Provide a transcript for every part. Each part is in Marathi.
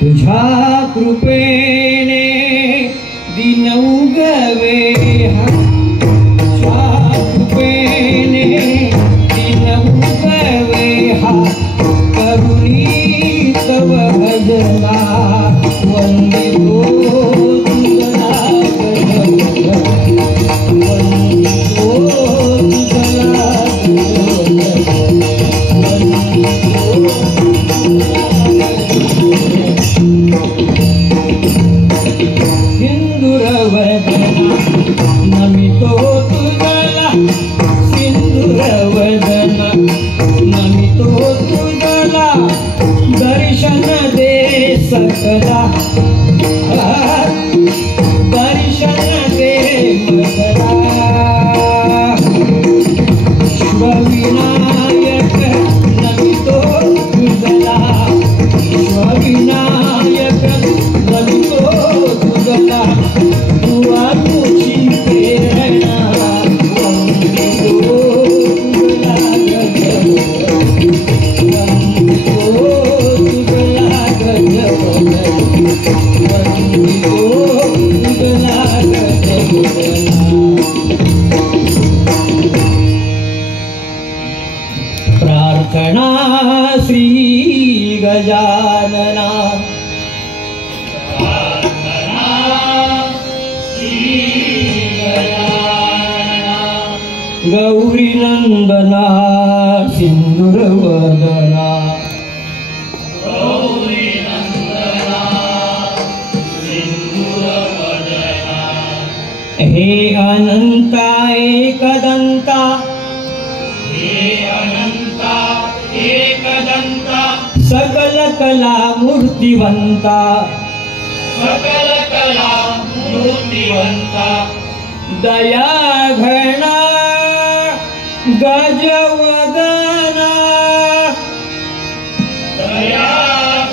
तुझ्या कृपेने दिनउगवे तुझ्या कृपेने दिनउगवे करुणी तव भजना वंदितो तुझला वंदितो तुझला नमितो तुझला सिंदूरवदना नमितो तुझला दर्शन दे सकला दर्शन दे मगला विश्वविनायक नमितो तुझला विश्वविनायक नमितो तुझला प्रार्थना श्री गजानना गौरी नंदना सिंदूरवदना गौरी नंदना सिंदूरवदना हे अनंता एकदंता हे अनंता एकदंता सकल कला मूर्तिवंता सकल कला मूर्तिवंता दया घना गजवदना दया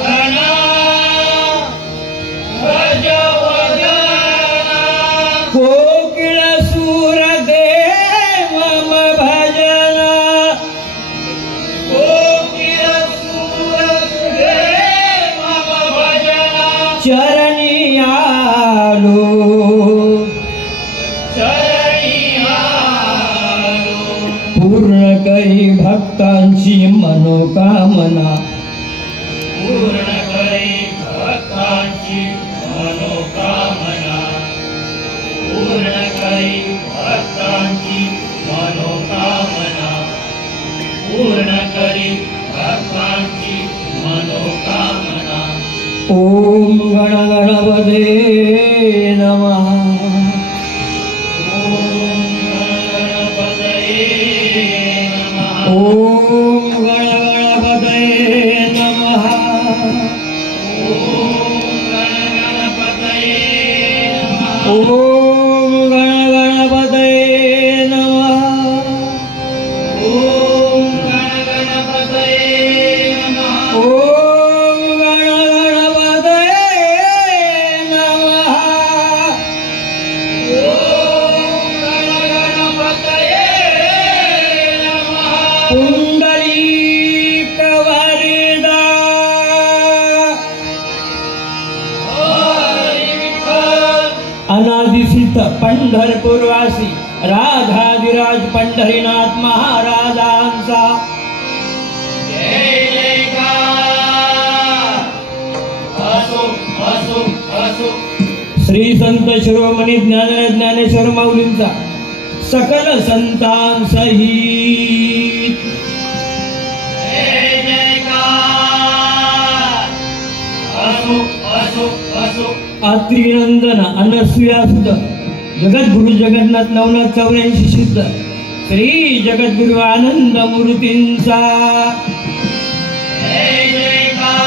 घना गजवदना कोकिल सूर दे मम भजना कोकिल सूर दे मम भजना चरणी आलो पूर्ण करी भक्तांची मनोकामना पूर्ण करी भक्तांची मनोकामना पूर्ण करी भक्तांची मनोकामना पूर्ण करी भक्तांची मनोकामना ओम गण गणपते नमः ओम गणपतये नमः ओम गणपतये नमः ओम गणपतये नमः ओम गणपतये नमः ओम गणपतये नमः पुंडलीक वरदा अनादिसिद्ध पंढरपूरवासी राधाधिराज पंढरीनाथ महाराजांचा जय जयकार असो असो असो श्री संत शिरोमणी ज्ञानेश्वर माऊलींचा सकल संतांसहित जय जयकार असो असो असो अत्रिनंदन अनसूयासुत जगद्गुरु जगन्नाथ नवनाथ 84 सिद्ध श्री जगद्गुरु आनंद मूर्तींचा जय जयकार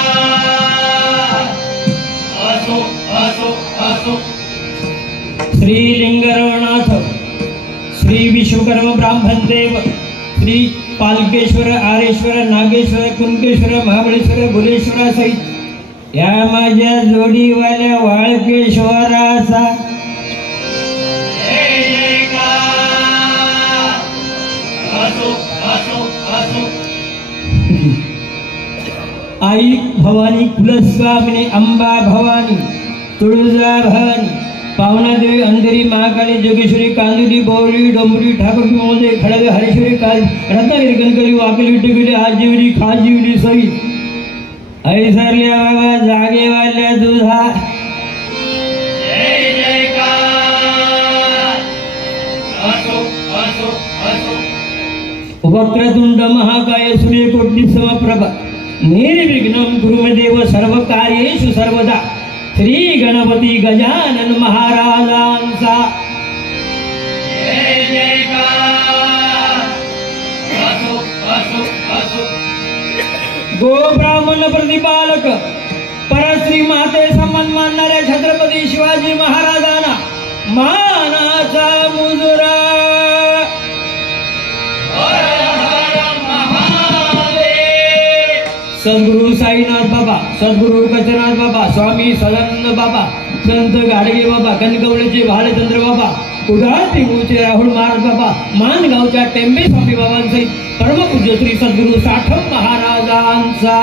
असो असो असो श्री लिंगरवनाथ श्री विश्वकर्म ब्राह्मण देव श्री पालकेश्वर आरेश्वर नागेश्वर कुंकेश्वर महाबळेश्वर भुलेश्वर सहित या माझ्या जोडीवाल्या वाळकेश्वराचा जय जयकार असो असो असो आई भवानी कुलस्वामिनी अंबा भवानी तुळजा भवानी पावनादेवी अंधेरी महाकाली जोगेश्वरी कांदुली बोवली डोंबरी ठाकर महोदय खडवे हरेश्वरी काल रत्नागिरी कणकरी वाकली टिकली आजीवली खाजीवली सई ऐसरल्या बाबा जागेवाल्या तुझा जय जयकार असो असो असो वक्रतुंड महाकाय सूर्यकोटि समप्रभा निर्विघ्नं कुरु मे देव सर्व कार्येषु सर्वदा श्री गणपती गजानन महाराजांचा जय जयकार असो असो असो गो ब्राह्मण प्रतिपालक परश्री माते सन्मान मानणाऱ्या छत्रपती शिवाजी महाराजांना मानाचा मुजरा हर हर महादेव सद्गुरु साईनाथ बाबा सद्गुरु कचनाथ बाबा स्वामी सदानंद बाबा संत गाडगे बाबा कणकवलीचे भालचंद्र बाबा कुडाळी मूळचे राहुल महाराज बाबा मानगावच्या टेंबे स्वामी बाबांसहित परमपूज्य श्री सद्गुरु साठम महाराजांचा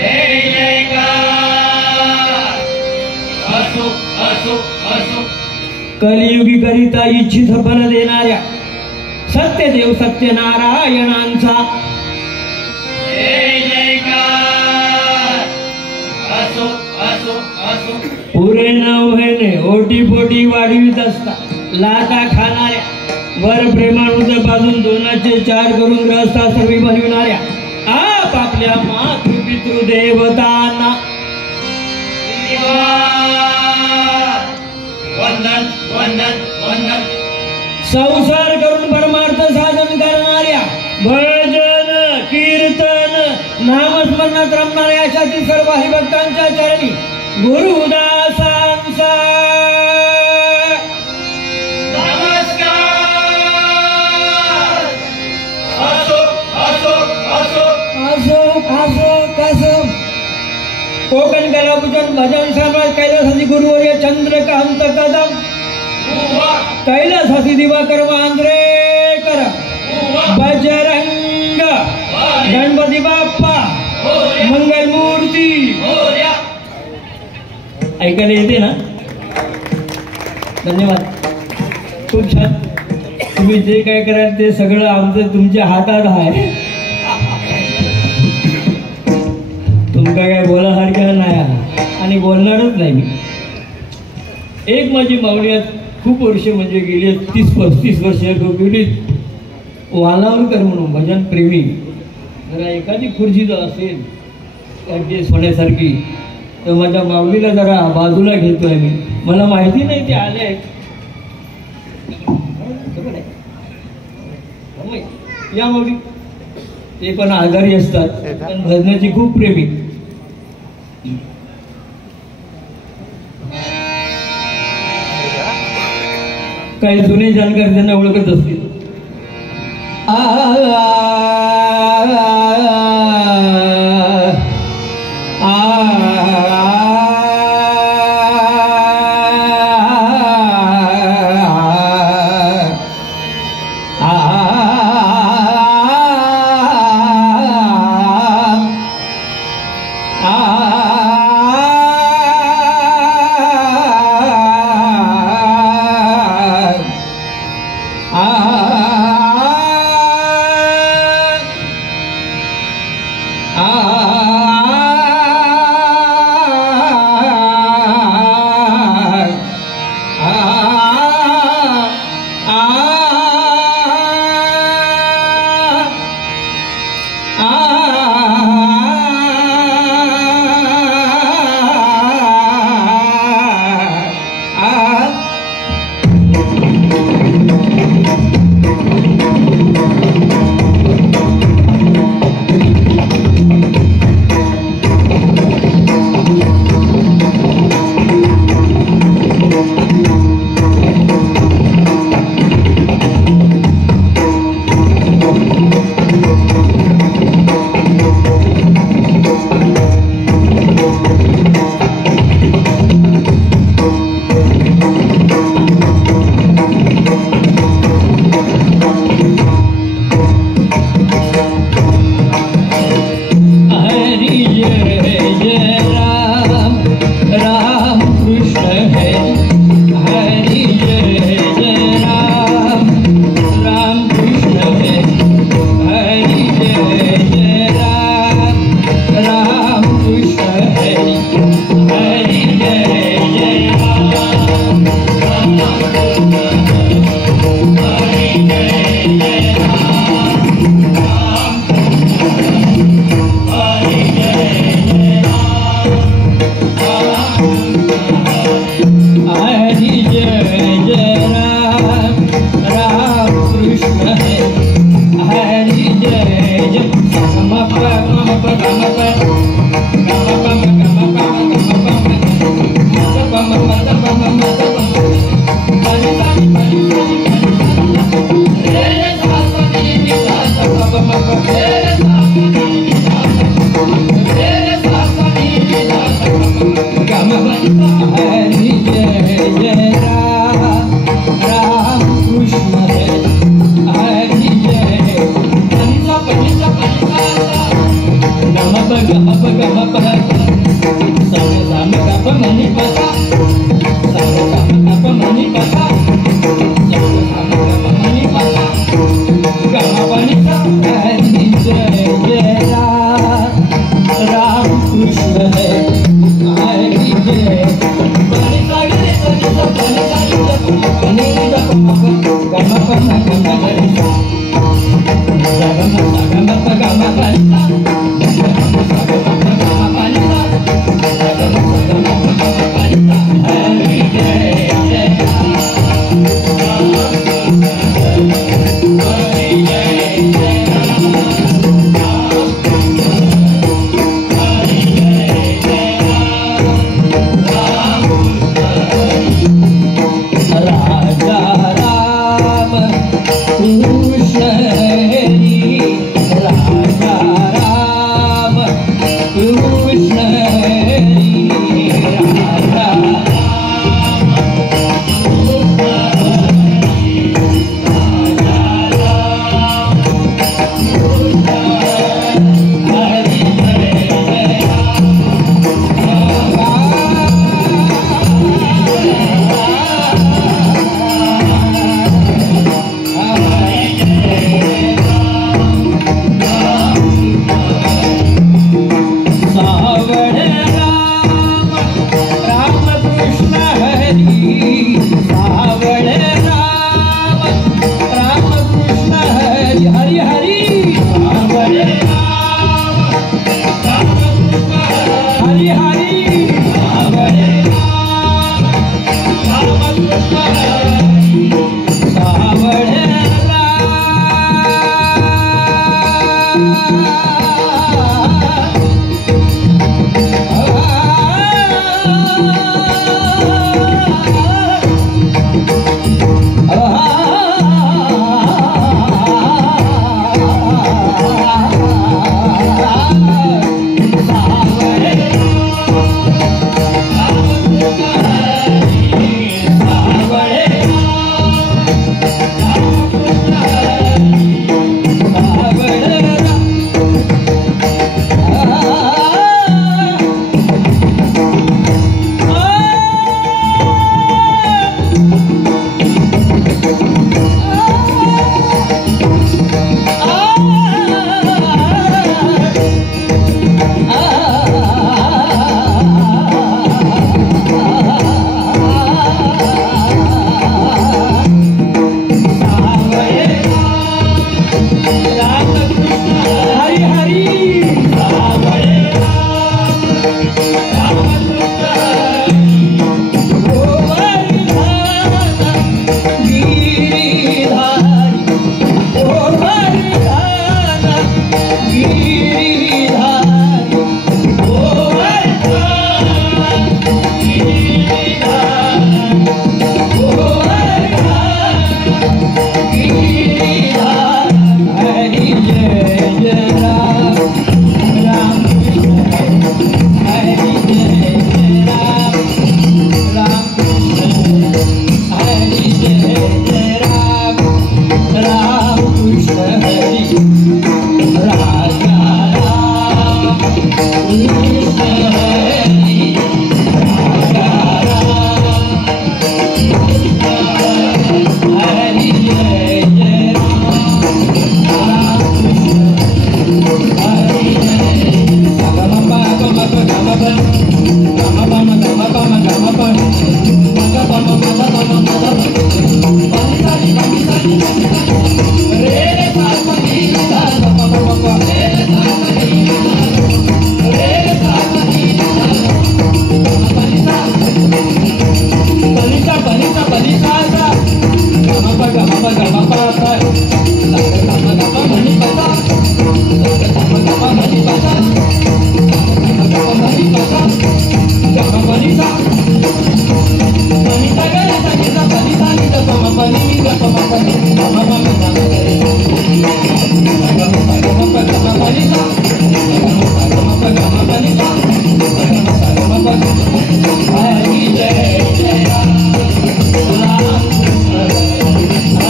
जय जयकार असो असो असो कलियुगी करिता इच्छित फल देणाऱ्या सत्यदेव सत्यनारायणांचा जय जयकार असो असो असो पुरे 9 महिने ओटी पोटी वाढवित असता लाटा खाणाऱ्या वर प्रेमानुसार बाजून 2चे 4 करून ग्रहस्थाश्रमी बनविणाऱ्या आपापल्या मातृपितृ देवतांना वंदन वंदन वंदन संसार करून परमार्थ साधन करणाऱ्या भजन कीर्तन नामस्मरणात रमणाऱ्या अशातील सर्व हरिभक्तांच्या चरणी गुरुदासांचा नमस्कार असो असो असो असो असो कसं कोकण कलापूजन भजन सम्राट कैलासाची गुरुवर्य चंद्रकांत कदम उवा कैलासाची दिवाकर मांजरेकर उवा बजरंग गणपती बाप्पा होर्या मंगलमूर्ती होर्या ऐकायला येते ना धन्यवाद खूप छान तुम्ही जे काय कराल ते सगळं आमचं तुमच्या हातात आहे तुमका काय बोलासारख्या नाही आहे आणि बोलणारच नाही मी एक माझी मावळी आज खूप वर्ष म्हणजे गेली 30-35 वर्ष गेली वालावलकर म्हणून भजन प्रेमी जरा एखादी खुर्ची जर असेल ॲडजस्ट होण्यासारखी तर माझ्या माऊलीला जरा बाजूला घेतोय मी मला माहिती नाही ते आले आहेत या माऊली ते पण आजारी असतात पण भजनाची खूप प्रेमी काही जुने जाणकार त्यांना ओळखत असतील सावळे राम राम कृष्ण हरी हरी हरी सावळे हरी हरी सावळे सावळे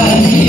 Hare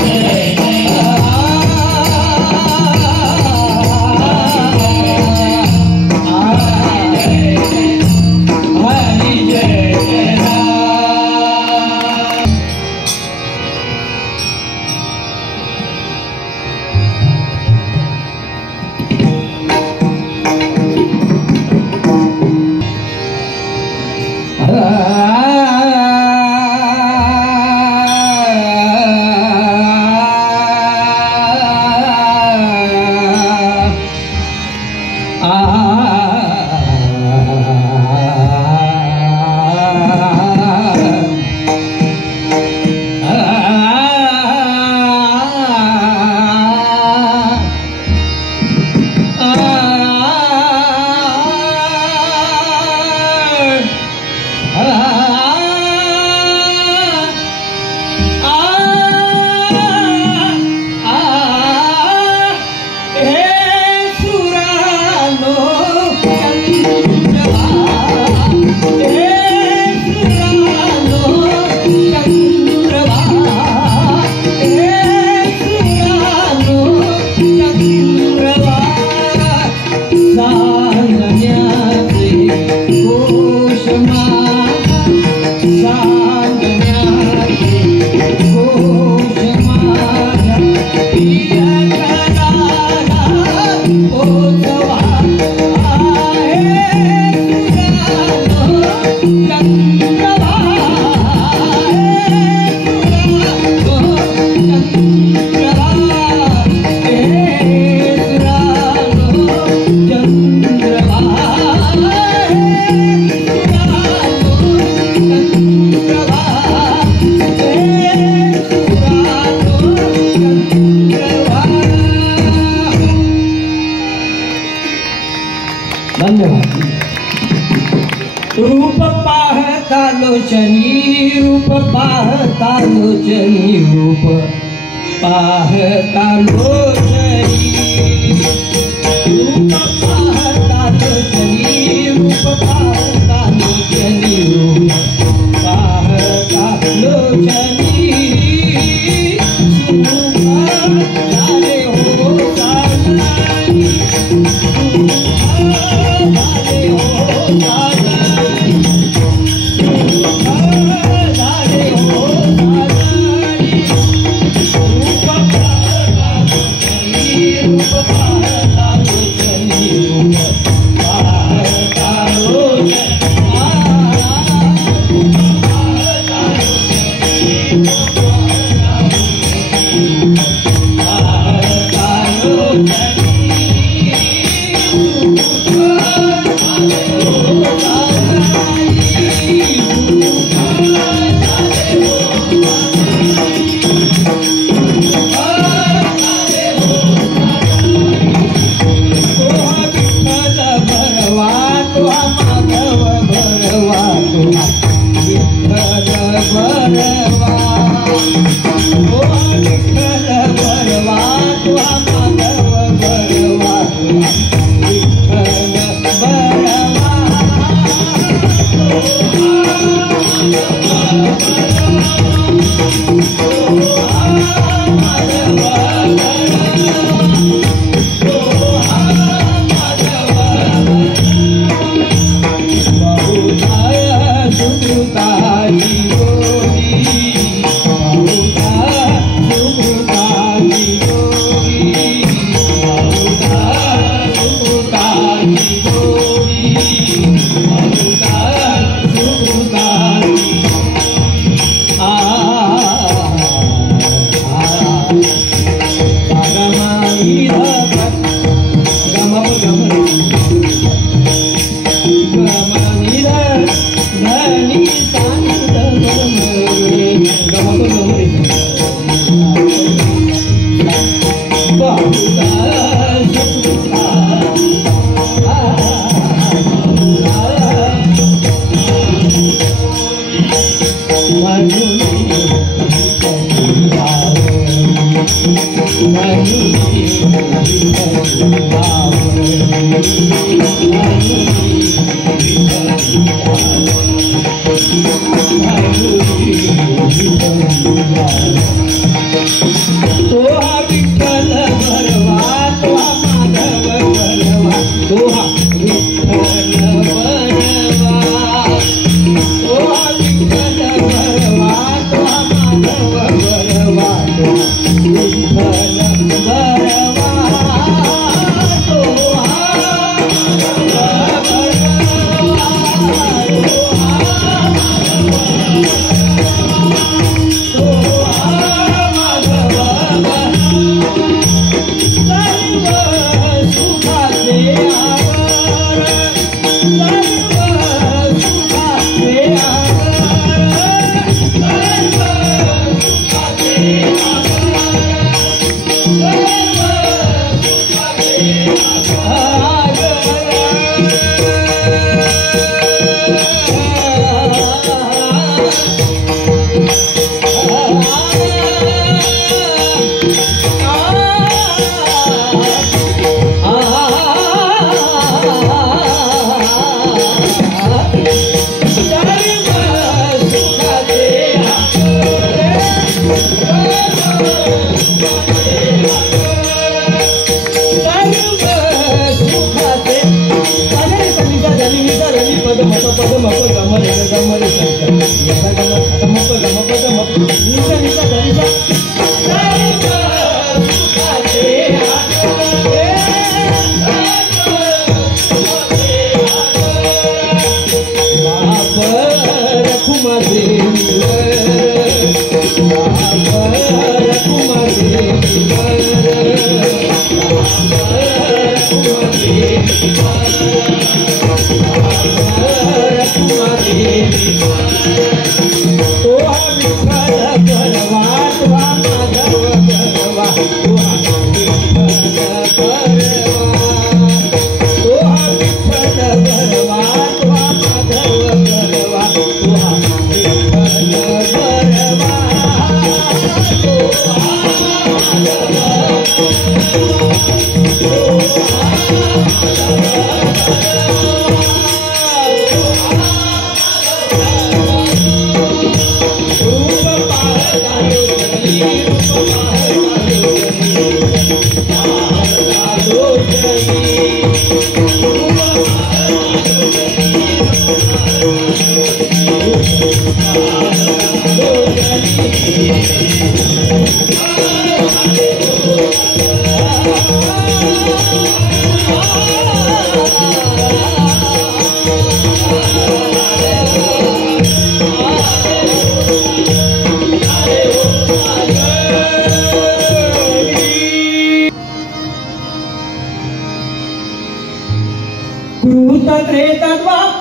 लोचनी रूप पाहता लोचनी रूप पाहता लोचनी रूप पाहता लोचनी रूप पाहता लोचनी रूप पाहता लोचनी झाले हो साजनी झाले हो साजनी झाले हो साजनी रूप पाहता लोचनी रूप पाहता लोचनी रूप पाहता लोचनी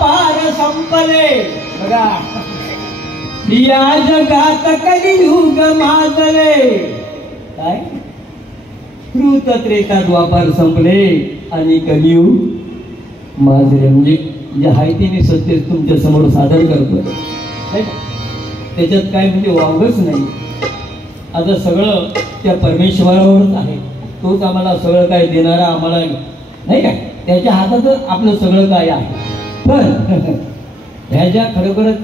पार संपले बघा या जगात कलियुग माजले काय कृत त्रेता द्वापार संपले आणि कलियुग माजले म्हणजे जे आहे ते मी सत्य तुमच्या समोर सादर करतो त्याच्यात काय म्हणजे वावगच नाही आता सगळं त्या परमेश्वरावरच आहे तोच आम्हाला सगळं काय देणारा आम्हाला नाही काय त्याच्या हातातच आपलं सगळं काय आहे पण ह्या ज्या खरोखरच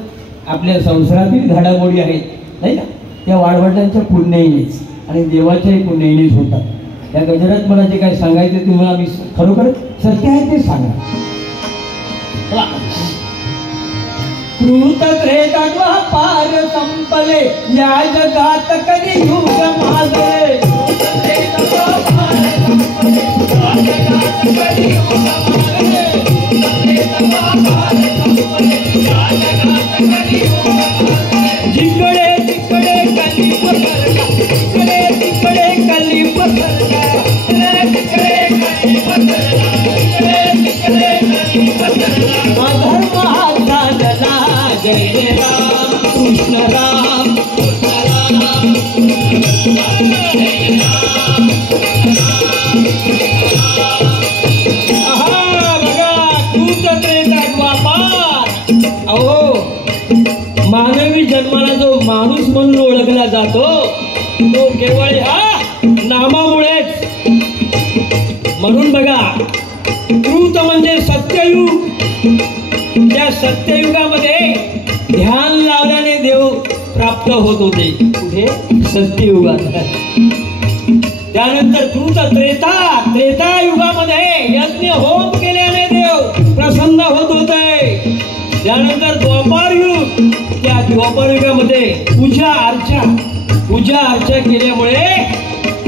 आपल्या संसारातील घडामोडी आहेत नाही का त्या वाढवटांच्या पुण्याईनेच आणि देवाच्याही पुण्याईनेच होतात त्या गजरात मला जे काय सांगायचं तुम्हाला मी खरोखरच सत्य आहे ते सांगा कृत त्रेता पार संपले या जगात कलियुग माजले जिकडे तिकडे कली पसरका जिकडे तिकडे कली पसरका धर्म साधना जय राम कृष्ण राम मानवी जन्माला जो माणूस म्हणून ओळखला जातो तो केवळ ह्या नामामुळेच म्हणून बघा कृत म्हणजे सत्ययुग त्या सत्ययुगामध्ये ध्यान लावल्याने देव प्राप्त होत होते कुठे सत्ययुगात त्यानंतर कृत त्रेता युगामध्ये यज्ञ होम केल्याने देव प्रसन्न होत होते त्यानंतर द्वापार युग त्या द्वापार युगामध्ये पूजा अर्चा केल्यामुळे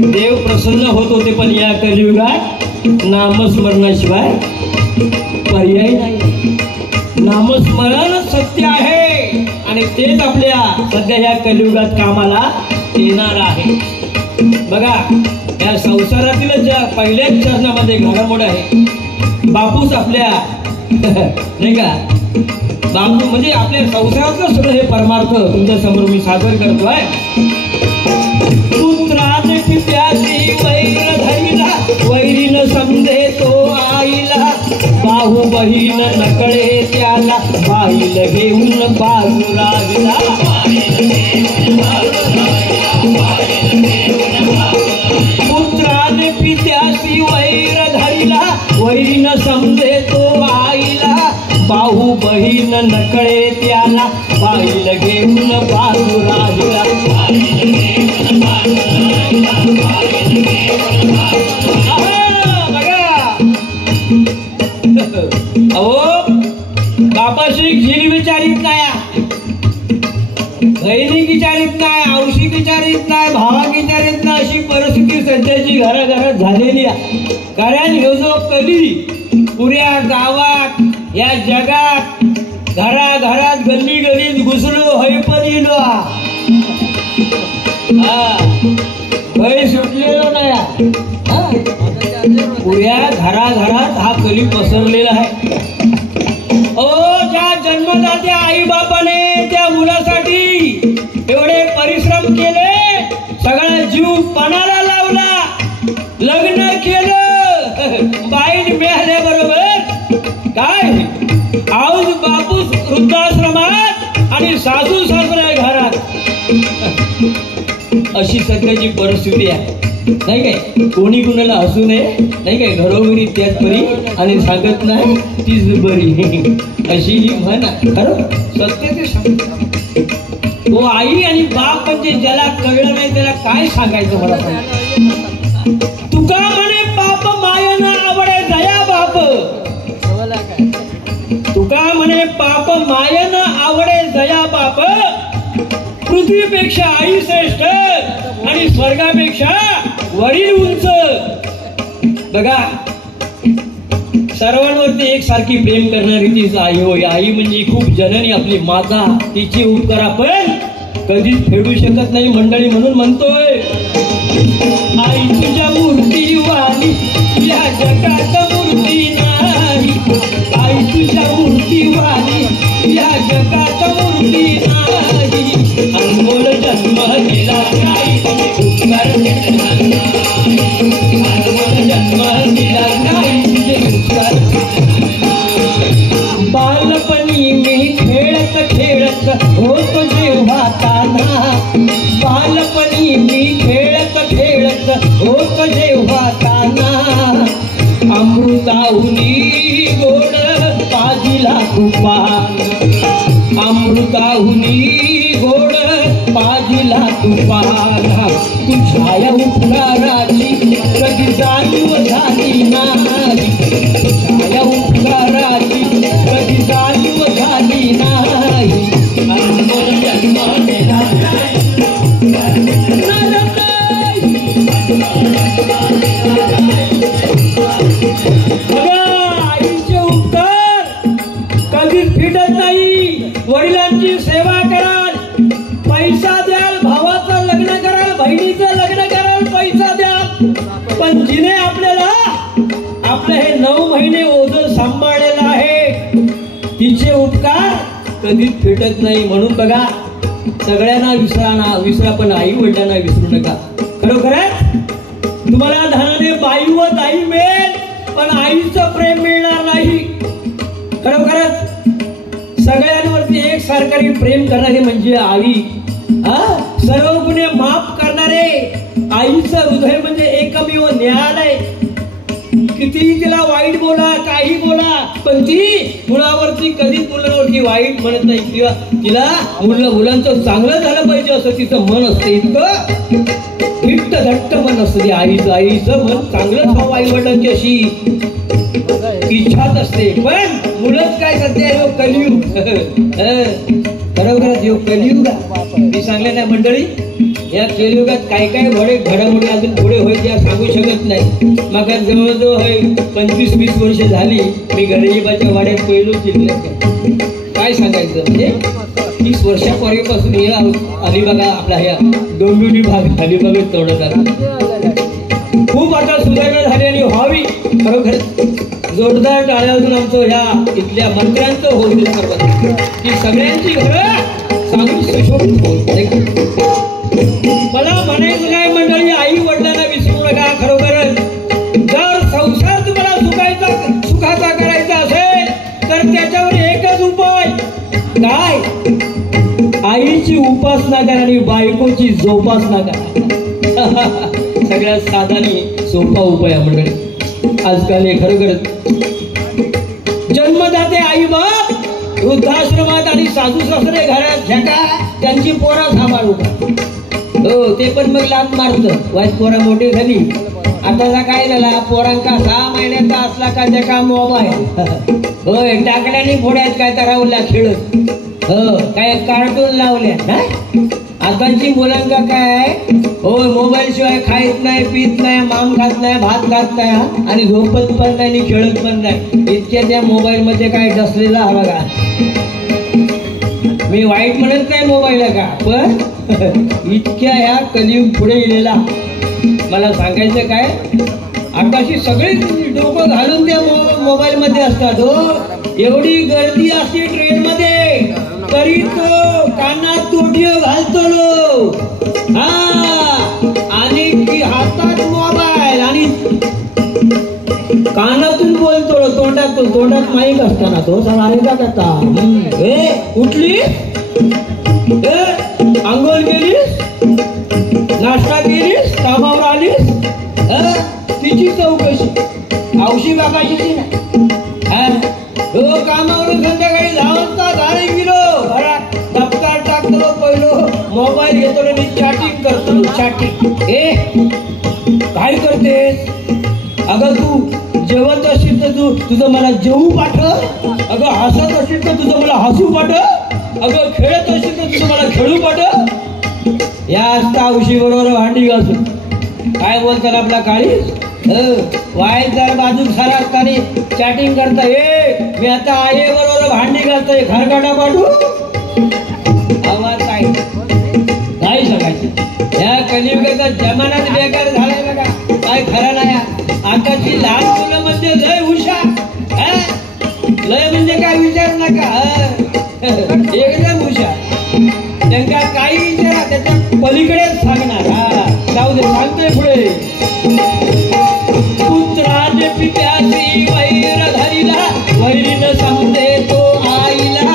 देव प्रसन्न होत होते पण या कलियुगात नामस्मरणाशिवाय पर्याय नाही नामस्मरण सत्य आहे आणि तेच आपल्या सध्या या कलियुगात कामाला येणार आहे बघा या संसारातील ज्या पहिल्याच चरणामध्ये घडामोड आहे बापूस आपल्या नाही का बापू म्हणजे आपल्या संसारातलं सगळं हे परमार्थ तुमच्या समोर मी सादर करतोय पुत्राने पित्याची वैर धरिला वैरीन समजे तो आईला बाहू बहीण नकळे त्याला बाईल घेऊन बाजू लागला पुत्राने पित्याची वैर धरिला वैरीन समजे तो आईला बाहू बहीण नकळे त्याला बाईल घेऊन बाजू राहिला अहो बापाशी घिल विचारित नाही बहिणी विचारित नाही औषधी विचारित नाही भावा विचारित नाही अशी परिस्थिती सध्याची घराघरात झालेली आहे कारण हे जो कली पुऱ्या गावात या जगात घराघरात गल्ली गल्लीत घुसलो हैपरिलो भय सुटलेलो नाही पुऱ्या घराघरात हा कली पसरलेला आहे ओ ज्या जन्मदात्या आई बापाने त्या मुलासाठी एवढे परिश्रम केले सगळा जीव पणाला लावला लग्न केलं बाईन मिळाल्याबरोबर काय आज बापूस वृद्धाश्रमात आणि सासू सासरा घरात अशी सध्याची परिस्थिती आहे नाही काय कोणी कुणाला हसू नये नाही काय घरोघरी त्याच परी आणि सांगत नाही तीच बरी अशी ही म्हण खरं सत्य ते सांग तो आई आणि बाप म्हणजे ज्याला कळलं नाही त्याला काय सांगायचं मला सांग तुका म्हणे पाप मायन आवडे दया बाप तुका म्हणे पाप मायन आवडे दया बाप पृथ्वीपेक्षा आई श्रेष्ठ आणि स्वर्गापेक्षा वडील उंच. बघा, सर्वांवरती एकसारखी प्रेम करणारी तीच आई होय. आई म्हणजे खूप जननी, आपली माता. तिचे उपकार आपण कधीच फेडू शकत नाही मंडळी, म्हणून म्हणतोय आई तुझ्या मूर्ती वाली या जगात मूर्ती नाही. आई तुझ्या मूर्ती वाली या जगात मूर्ती नाही. अनमोल जन्म दिला नाही, उपकार केला नाही. अनमोल जन्म दिला नाही, उपकार. बालपणी मी खेळत खेळत होतो जेव्हा ताना. बालपणी मी खेळत खेळत होतो जेव्हा ताना. अमृताहुनी गोड पाजिला तुपान. अमृताहुनी गोड पाजिला तुपान. तुझ्या या उपकाराची कधी जाणीव झाली नाही. तुझ्या या उपकाराची कधी जाणीव झाली नाही. अनमोल जन्म दिला नाही. आईचे उपकार कधीच फिटत नाही. वडिलांची सेवा कराल, पैसा द्याल, भावाचं लग्न कराल, बहिणीचं लग्न कराल, पैसा द्याल, पण जिने आपल्याला आपलं हे 9 महिने ओझं सांभाळलेलं आहे, तिचे उपकार कधीच फिटत नाही. म्हणून बघा, सगळ्यांना विसरा पण आई वडिलांना विसरू नका. खरोखर तुम्हाला धनाने बाई व ताई मिळेल, पण आईचं प्रेम मिळणार नाही. खरोखरच सगळ्यांवरती एकसारखी प्रेम करणारी म्हणजे आई. सर्व गुन्हे माफ करणारे आईचं हृदय म्हणजे एकमेव न्यायालय. कितीही तिला वाईट बोला, काही बोला, पण ती मुलावरती कधीच मुलांवरती वाईट म्हणत नाही. किंवा तिला मुलांचं चांगलं झालं पाहिजे असं तिचं मन असते. इतकं घट्ट घट्ट मन असते आईचं मन चांगलंच व्हावं आई वडिलांची अशी इच्छाच असते. पण मुलंच काय करते, कलियुग. बरोबर योग कलियुग. मी सांगले नाही मंडळी, या कलियुगात काय काय घडामोडी अजून पुढे होईल त्या सांगू शकत नाही. मग जवळजवळ होय 25-20 वर्ष झाली मी गरीबाच्या वाड्यात पहिलो जिल्ह्यात. काय सांगायचं म्हणजे 30 वर्षापूर्वीपासून हे अलिबाग आपला ह्या डोंबिवली भाग अलिबागेत तोडत आला. खूप आता सुधारणा झाली आणि व्हावी. खरोखर जोरदार टाळ्यातून आमचं ह्या इथल्या मंत्र्यांचं होईल की सगळ्यांची घरं चांगली सुशोभित होईल. मला म्हणायचं काय मंडळी, आई वडिलांना विसरू नका. खरोखर जर संसार तुम्हाला सुखाचा करायचा असेल तर त्याच्यावर एकच उपाय. काय? आईची उपासना करा आणि बायकोची जोपासना करा. सगळ्यात साधा आणि सोपा उपाय मंडळी. आजकाल हे खरोखर जन्मदाते आई बाप वृद्धाश्रमात आणि साधू सासरे घरात झेका त्यांची पोरा सांभाळू का. हो, ते पण मग लात मारत. वाईट पोरा मोठी झाली. आताचा काय झाला, पोरांका 6 महिन्याचा असला का झेका मोबाईल. होय, टाकल्याने फोड्यात काय तर राहुल्या खेळत. हो, काय कार्टून लावल्या. आताची मुलांका काय, होय मोबाईल शिवाय खायत नाही, पीत नाही, मांस खात नाही, भात खात नाही आणि झोपत पण नाही आणि खेळत पण नाही. इतक्या त्या मोबाईल मध्ये काय डसलेला हवा का. मी वाईट म्हणत नाही मोबाईल का, पण इतक्या ह्या कलियुग पुढे गेलेला. मला सांगायचं काय, आताशी सगळे डोकं घालून त्या मोबाईल मध्ये असतात. हो, एवढी गर्दी असते ट्रेन मध्ये तरी तो कानात तोडिओ घालतो लो. आणि हातात मोबाईल आणि कानातून बोलतो, तोंडात माईक असताना तो सगळा करता. उठली, आंघोळ केलीस, नाश्ता केलीस, कामावर आलीस, तिची चौकशी. औशी बाबाची नाही. कामावरून संध्याकाळी 10 वाजता गाडी गेलो, दप्तर टाकतो, पहिलो मोबाईल घेतो आणि चॅटिंग करतो. चॅटिंग काय करतेस? अगं तू जेवत असेल तर तुझं मला जेवू पाठव. अगं हसत असेल तर तुझं मला हसू पाठव. अगं खेळत असेल तर तुझं मला खेळू पाठव. या असता उशी बरोबर भांडी घासून काय बोलतात आपला काळी वाईट जर बाजूक सारा असताना चॅटिंग करता मी आता आई बरोबर भांडी घालतोय खरकाटा पाठवू आवाज काय सांगायचं या कलियुगाचा जमानाच बेकार झालाय बघा काय खरं नाही आताची लहान मुलं म्हणजे लय हुशार लय म्हणजे काय विचार नका एकदम हुशार त्यांना काही विचारा त्याच्या पलीकडेच सांगणार जाऊ दे सांगतोय पुढे पुत्राने पित्याची वैर धरिला वैरीन समजे तो आईला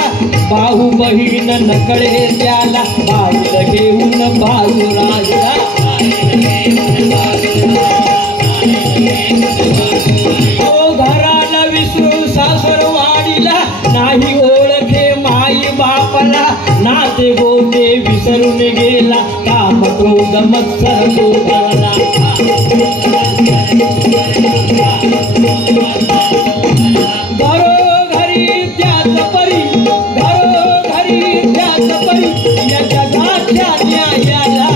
बाहू बहीण नकळे त्याला बाहुल घेऊन बाहू राहिला तो घराला विसरून सासर वाडीला नाही ओळखे माई बापाला नाते गोते विसरून गेला काम क्रोध मत्सर तो झाला घरोघरी त्याच परी घरोघरी त्याच परी या जगाच्या न्यायाला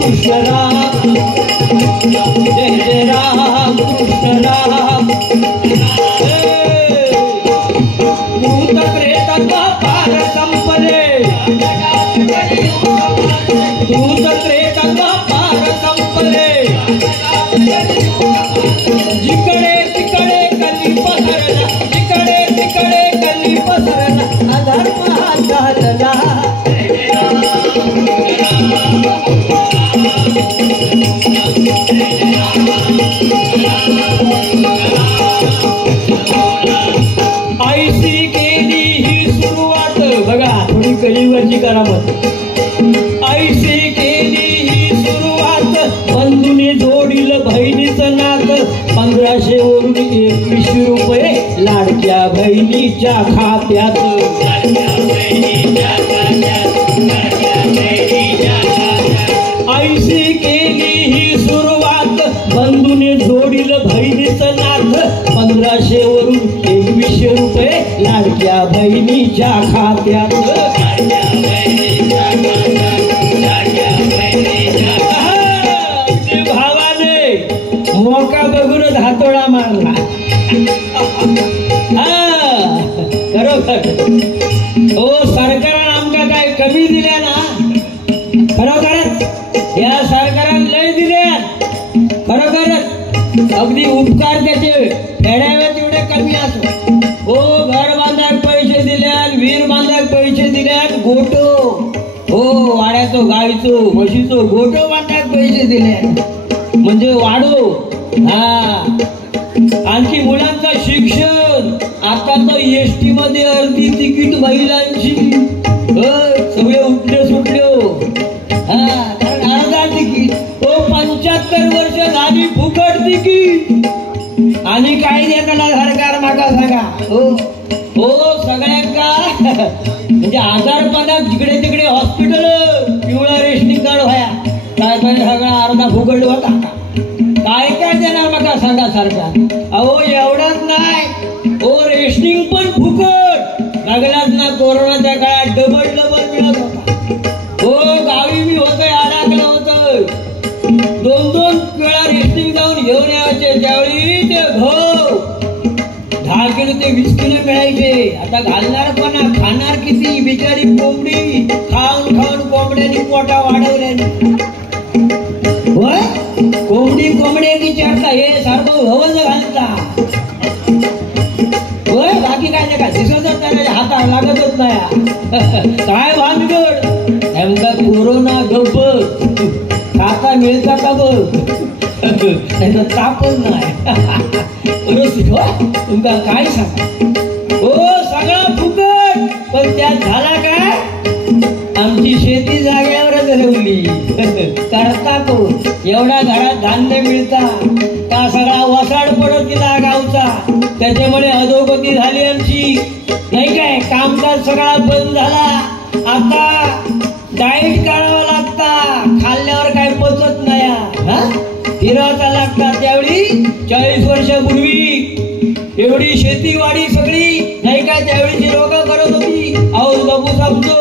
कृष्ण राम जय जय राम कृष्ण राम भूत प्रेताचा पार संपले भूत प्रेताचा पार संपले जिकडे तिकडे कली पसरला जिकडे तिकडे कली पसरला अधर्म हा चालला ऐशी केली ही सुरुवात बघा थोडी कलियुगाची करामत ऐशी केली ही सुरुवात बंधूने जोडील बहिणीचं नात 1500 वरून 2100 रुपये लाडक्या बहिणीच्या खात्यात ऐशी केली ही सुरुवात बंधूने जोडील बहिणीचं नात 1500 वरून 2100 रुपये लाडक्या बहिणीच्या खात्यात भावाने मोका बघून हातोडा मारला खरोखर ओ सरकारानं आमका काय कमी दिल्या ना खरोखरच या सरकारानं लय दिल्या खरोखरच अगदी उपकार त्याचे फेडावे तेवढे कमी असो हो घर बांधायला पैसे दिल्यात विहीर बांधायला पैसे दिल्यात गोटो हो वाड्याचो गाईचो म्हशीचो गोटो बांधायला पैसे दिल्यात म्हणजे वाढो आणखी मुलांचं शिक्षण आता तर एसटी मध्ये अर्धी तिकीट महिलांची सगळे उठले सुटले अर्धा तिकीट तो 75 वर्ष झाली फुकट तिकीट आणि काय देताना सरकार मागा सांगा हो सगळ्यांका म्हणजे आजारपणात जिकडे तिकडे हॉस्पिटल पिवळा रेशनिंग कार्ड व्हाया काय सगळा अर्धा फुकट होता काय काय देणार मका सांगा सरकार अहो एवढाच नाही ओ रेशनिंग पण फुकट लागलाच ना कोरोनाच्या काळात डबल मिळत होता हो गावी मी होतोय अडकलं होतं 2-2 वेळा रेशनिंग जाऊन घेऊन यायचे त्यावेळी ते घाव 10 किलो ते 20 किलो मिळायचे आता घालणार पण खाणार किती बिचारी कोंबडी खाऊन कोंबड्यांनी पोटा वाढवल्याने होय कोंबड्याची चर्चा हे सारखं हवं घालता होय बाकी काय नाही का दिसतच त्याच्या हातात लागतच नाही काय भानगड नेमका कोरोना गप्प खाता मिळता का बघ त्याचा तापच नाही तुमका काय सांगा हो सगळा फुकट पण त्यात झाला काय आमची शेती जागेवरच रवली करता तो एवढा घरात धान्य मिळता का सगळा वसाड पडत गेला गावचा त्याच्यामुळे अधोगती झाली आमची नाही काय कामकाज सगळा बंद झाला आता डाएट करावा लागता खाल्ल्यावर काय पचत नाही फिरवायचा लागता त्यावेळी 40 वर्षापूर्वी एवढी शेतीवाडी सगळी नाही काय त्यावेळी लोक करत होती अहो बाबू समजो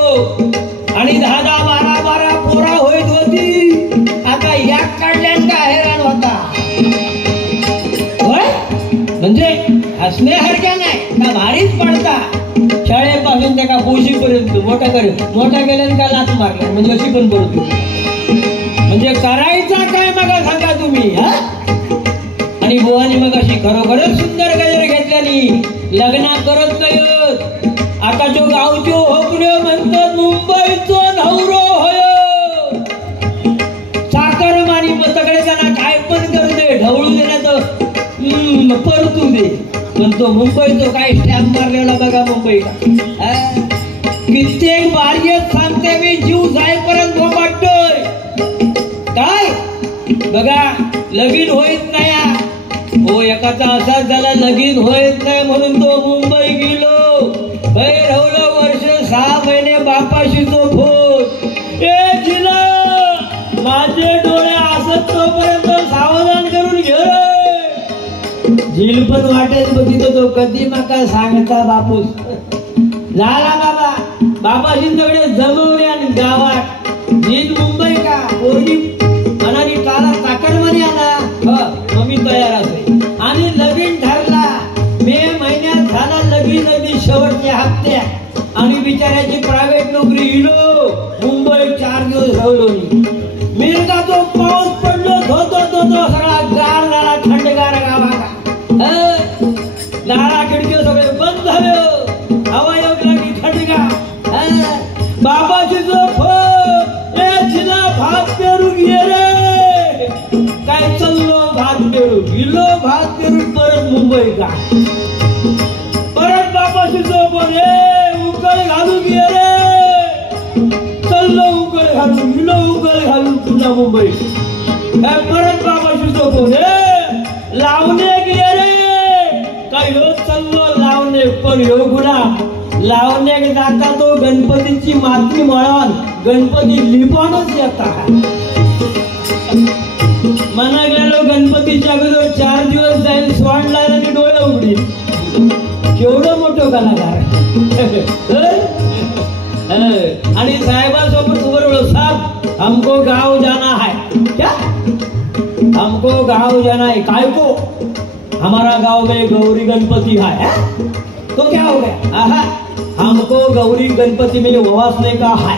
हसण्यासारख्या नाही का भारीच पडता शाळेपासून त्या का पोशीपर्यंत मोठा केल्याने का लाच मारला म्हणजे अशी पण करतो म्हणजे करायचा काय मग सांगा तुम्ही हा. आणि बुवानी मग अशी खरोखरच सुंदर गजर घेतल्यानी लग्न करत नाही. आता जो गावचो होकऱ्यो म्हणतात मुंबईचो नवरो होय साखर मानी मतकडे त्यांना काय पण करू दे ढवळू देण्याचं परतू दे पण तो मुंबईचो काय स्टॅम्प मारलेला बघा मुंबई का कित्येक बारीत सांगते मी जीव जाईपर्यंत वाटतोय काय बघा लगीन होईत नाही हो एकाचा असाच झाला लगीन होईत नाही म्हणून तो मुंबई गेलो रवलं वर्ष 6 महिने बापाशी तो फोन ए जिला माझे डोळे असत तोपर्यंत सावधान करून घे झील पण वाटेल बघितो तो कधी माका सांगता बापूस झाला बाबा बापाशी सगळे जमवले आणि गावात झील मुंबई का पोरगी मनाली टाला ताकड मध्ये आला मम्मी तयार असे आणि लगीन ठरला मे महिन्यात झाला लगीन अगदी शेवटच्या हप्त्यात आणि बिचाऱ्याची प्रायव्हेट नोकरी इलो मुंबई 4 दिवस राहिलो मिरगा तो पाऊस पडलो धोतो सगळा गार झाला थंडगार गावाला दारा खिडकी सगळे बंद झाले हवा येऊ लागली थंडगार बाबाची झोप चिला भात पेरू घे रे काय चाललो भात पेरू गेलो भात पेरून परत मुंबई का परत बापाशी झोप उकळ घालून घे रे चाललो उकळ घालून गेलो उकळ घालून पुन्हा मुंबई परत बापाशी झोप लावणे गे रे काय हो चाललो लावणे पण ह्यो गुन्हा लावण्याक जाता तो गणपतीची माती मळून गणपती लिपवूनच येतात मना गेलो गणपतीच्या अगोदर 4 दिवस जाईल स्वान लायला आणि डोळे उघडी केवढं मोठं कलाकार आणि साहेबांसोबत उभं राहिलो साहब हमको गांव जाना है क्या हमको गांव जाना है काय को हमारा गांव में गौरी गणपति है तो क्या हो गया आहा हमको गौरी गणपति में ववासने का है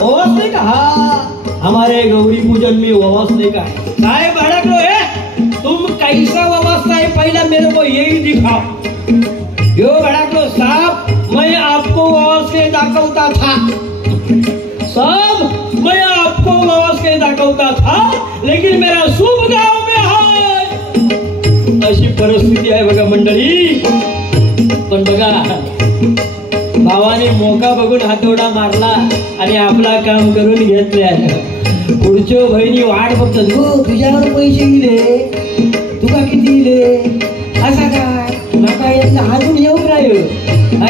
ववासने का हमारे गौरी पूजन में ववासने का है साहेब भड़कलो है तुम कैसा ववासना है पहला मेरे को यही दिखाओ यो भड़कलो साहब मैं आपको ववासने दाखवता था साहब मैं आपको ववासने दाखवता था लेकिन मेरा शुभ गांव में है अशी परिस्थिती आहे बघा मंडळी पण बघा भावाने मोका बघून हातोडा मारला आणि आपला काम करून घेतले पुढच्या बहिणी वाट बघतात हो तुझ्यावर पैसे दिले तुका किती दिले असा काय नका येत अजून येऊन राहील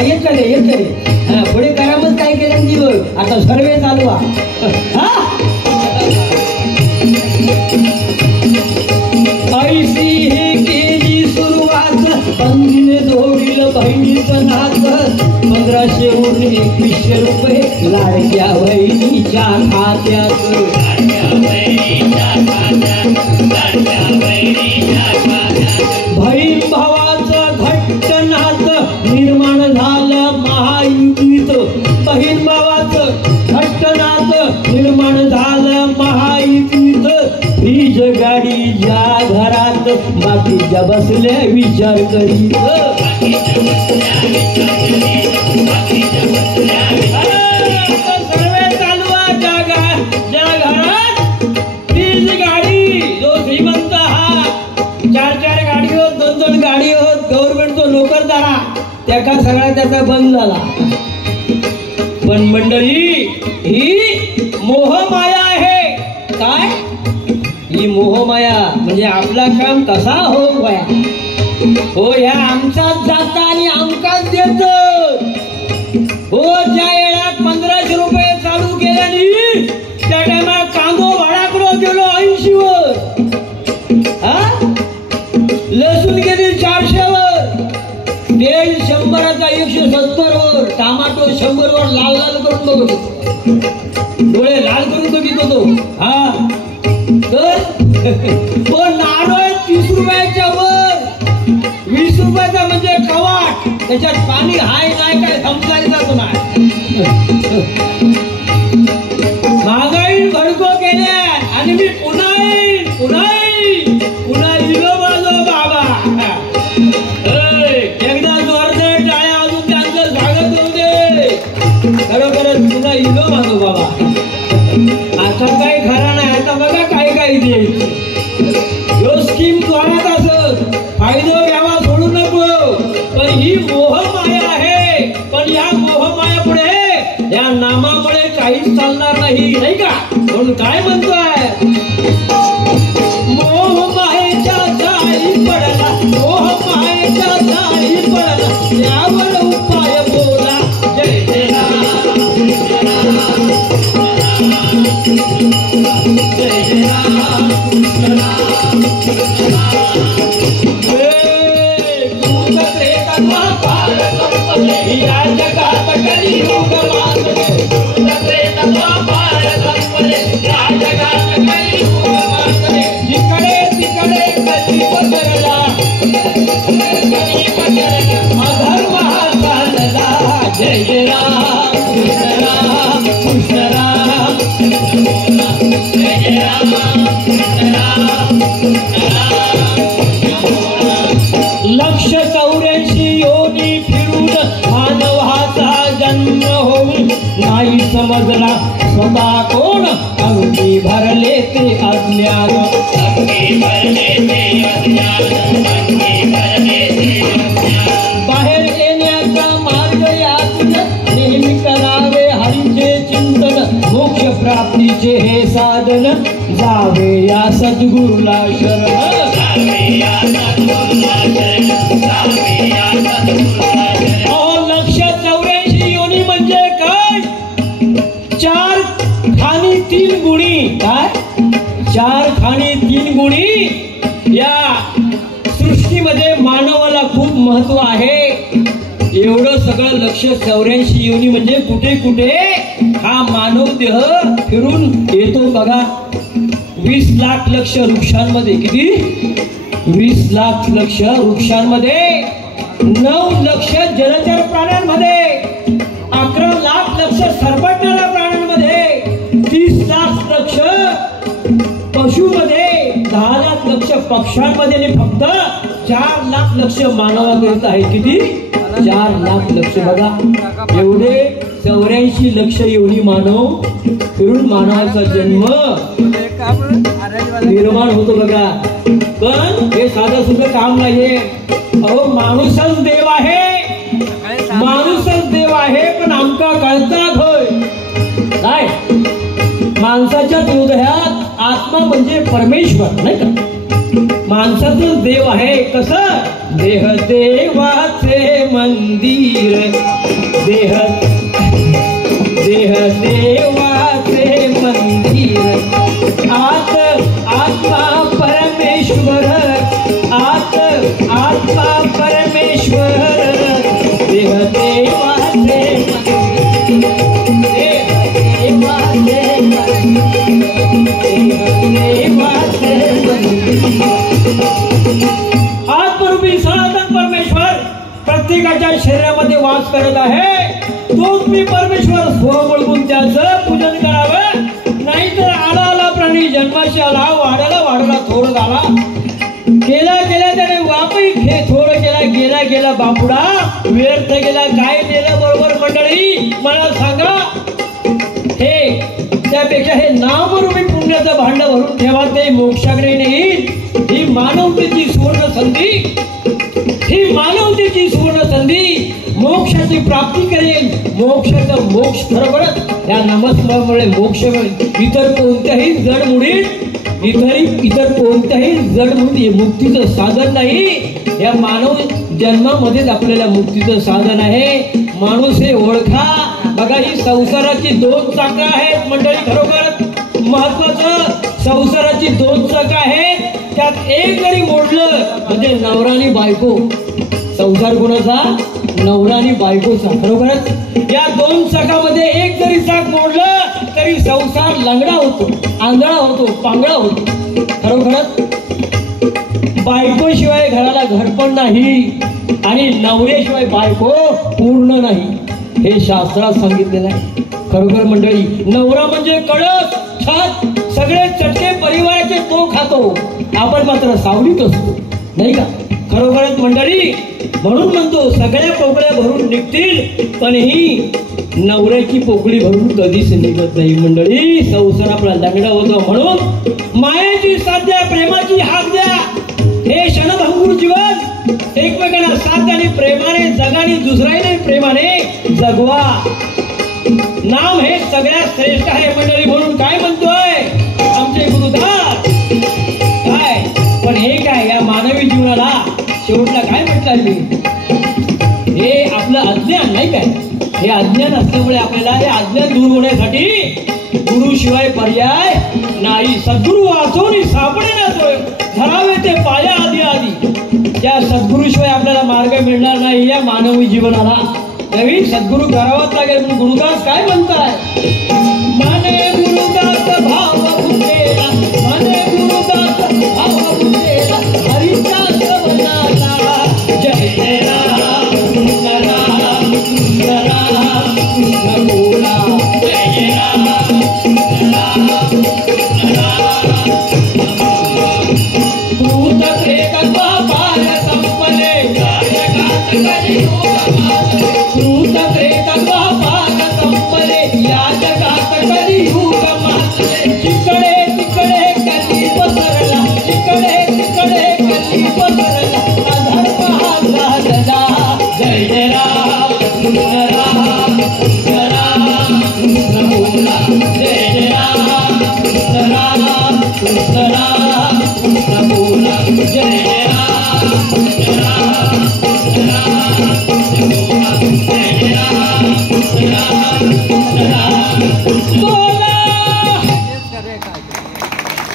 येत चले पुढे करामच काय केलं दिवस आता सर्वे चालू ऐशी हे केली सुरुवात पंधीने जोडील बहिणीचं नाच 1500 वरून 2100 रुपये लाडक्या बहिणीच्या खात्यात बहीण भावाचं घट्ट नातं निर्माण झालं महायुतीत बहीण भावाचं घट्ट नातं निर्माण झालं महायुतीत हीच गाडी ज्या घरात बाकीच्या बसल्या विचार करीत सर्वे चालू ज्या घरात तीच गाडी जो श्रीमंत हा 4 गाडी होत 2 गाडी होत गव्हर्नमेंटचा नोकरदारा त्याका सगळा त्याचा बंद झाला पण मंडळी ही मोहमाया आहे काय ही मोहमाया म्हणजे आपला काम कसा हो गया हो ह्या आमचाच जाता आणि आमकाच देत हो ज्या वेळात 1500 रुपये चालू केल्याने त्या टायमात कांदो भडाकडो गेलो 80 वर लसूण गेली 400 वर तेल 100चा 170 वर टमाटो 100 वर लाल लाल करून बघतो डोळे लाल करून बघित होतो तर तो नारळ 30 रुपयाच्या वर त्याच्यात पाणी हाय नाही काय समजायचं नाही. महागाई भडको केल्या आणि मी पुन्हा इलो माझो बाबा. एकदा जोरदार टाळ्या अजून त्यांचं स्वागत होऊ दे. खरोखरच पुन्हा इलो माझो बाबा. आता काही खरा नाही. आता बघा काय काय दे यो स्कीम जोरात असत फायदा घ्यावा सोडू नको. पण ही मोहमाया आहे. पण या मोहमायापुढे या नामामुळे काहीच चालणार नाही, नाही का? म्हणून काय म्हणतोय, मोहमायेच्या जाळी पडला, मोहमायेच्या जाळी पडला, यावर उपाय बोला. जय जय राम, जय जय राम, या जगात कलियुग माजले, या जगात कलियुग माजले, जिकडे तिकडे कली पसरला, अधर्म हा चालला. जय जय राम कृष्ण राम, जय जय राम कृष्ण राम. लक्ष 84 योनी फिरून मानवाचा जन्म होऊन नाही समजला स्वतः कोण. अंगी भरले ते अज्ञान, बाहेर येण्याचा मार्ग यातून नेहमी करावे हरीचे चिंतन. मोक्ष प्राप्तीचे हे साधन, जावे या सद्गुरूला शरण. लक्ष 84 योनी म्हणजे काय? 4 खाणी 3 गुणी. काय? 4 खाणी 3 गुणी. या सृष्टीमध्ये मानवाला खूप महत्व आहे. एवढं सगळं लक्ष 84 योनी म्हणजे कुठे कुठे हा मानव देह फिरून येतो बघा. 20 लाख लक्ष वृक्षांमध्ये. किती? 20 लाख लक्ष वृक्षांमध्ये, 9 लक्ष जलचर प्राण्यांमध्ये, 11 लाख लक्ष सरपटणाऱ्या प्राण्यांमध्ये, 30 लाख लक्ष पशुमध्ये, 10 लाख लक्ष पक्ष्यांमध्ये आणि फक्त 4 लाख लक्ष मानवाकरिता आहे. किती? 4 लाख लक्ष बघा. एवढे 84 लक्ष एवढी मानव फिरून मानवाचा जन्म निर्माण होतो बघा. पण हे साधं सुद्धा काम नाहीये. अहो माणूसच देव आहे, माणूसच देव आहे. पण आमका कळतात होय काय? माणसाच्या हृदयात आत्मा म्हणजे परमेश्वर, नाही का? माणसाचंच देव आहे. कसं? देह देवाचे मंदिर, देह देवाचे मंदिर, आत आत्मा परमेश्वर, आत आत्मा परमेश्वर, देह देवाचे मंदिर, देवाचे मंदिर. आत्मरूपी सनातन परमेश्वर प्रत्येकाच्या शरीरामध्ये वास करत आहे. तोच मी परमेश्वर स्व ओळखून त्याचं पूजन करावं. नाहीतर आला आला प्राणी जन्माशी आला, वाढायला वाढला थोड झाला, केला केला त्याने वापही थोड केला, गेला गेला बापुडा, व्यर्थ गेला. काय केलं बरोबर मंडळी मला सांगा? हे त्यापेक्षा हे नामरूपी पुण्याचं भांड भरून ठेवा, ते मोक्षाकडे नेईल. ही मानवतेची सुवर्ण संधी, ही मानवतेची सुवर्ण संधी मोक्षाची प्राप्ती करेल. मोक्षाचं मोक्ष खरोखरच या नामस्मरणामुळे मोक्ष मिळेल. इतर कोणत्याही जडमुडीत इतर कोणत्याही जडमुडीत मुक्तीचं साधन नाही. या मानव जन्मामध्येच आपल्याला मुक्तीचं साधन आहे. माणूस हे ओळखा बघा. ही संसाराची 2 चाकं आहेत मंडळी. खरोखर महत्वाचं, संसाराची 2 चाकं आहेत. त्यात एक जरी मोडलं म्हणजे नवरा आणि बायको. संसार कोणाचा? नवरा आणि बायकोचा. खरोखरच या 2 चाकामध्ये एक जरी चाक मोडलं तरी संसार लंगडा होतो, आंधळा होतो, पांगळा होतो. खरोखरच बायको शिवाय घराला घरपण नाही. आणि नवऱ्याशिवाय बायको पूर्ण नाही, हे शास्त्रात सांगितलेलं आहे. खरोखर मंडळी, नवरा म्हणजे कळस, छत, सगळे चटके परिवाराचे तो खातो, आपण मात्र सावलीत असतो, नाही का? खरोखरच मंडळी, म्हणून म्हणतो सगळ्या पोकळ्या भरून निघतील, पण ही नवऱ्याची पोकळी भरून कधीच निघत नाही. मंडळी, संसार आपला लंगडा होतो, म्हणून मायेची साथ द्या, प्रेमाची हाक द्या. हे क्षणभंगूर जीवन एकमेकांना साथ आणि प्रेमाने जगा आणि दुसऱ्याने प्रेमाने जगवा. नाम हे सगळ्यात श्रेष्ठ आहे मंडळी. म्हणून काय म्हणतोय आमचे गुरुदास, काय पण हे काय या मानवी जीवनाला शेवटला काय म्हटलं मी, हे आपलं अज्ञान नाही काय, हे अज्ञान असल्यामुळे आपल्याला हे अज्ञान दूर होण्यासाठी गुरु शिवाय पर्याय नाही. सद्गुरु वाचवून सापडे ना सोय, धरावे ते पाया आधी आधी. त्या सद्गुरूशिवाय आपल्याला मार्ग मिळणार नाही. या मानवी जीवनाला नवीन सद्गुरू करावाच लागेल. गुरुदास काय म्हणताय, माने गुरुदास भाव बुद्धेला, माने गुरुदास भाव बुद्धेला, हरीचा सवनाला, जय जय राम कृष्ण राम कृष्ण राम कृष्ण बोला, जय जय राम कृष्ण राम कृष्ण राम. भूत प्रेत पार संपले, जगत कलियुग, भूत प्रेत पार संपले, या जगात कलियुग मातले. जिकडे तिकडे कली पसरला, जिकडे तिकडे कली पसरला, अधर्म हा झाला. जय जय राम कृष्ण राम कृष्ण राम कृष्ण बोला, जय जय राम कृष्ण राम कृष्ण राम कृष्ण बोला, जय जय राम कृष्ण राम कृष्ण राम कृष्ण बोला, जय जय राम कृष्ण राम कृष्ण राम बोला.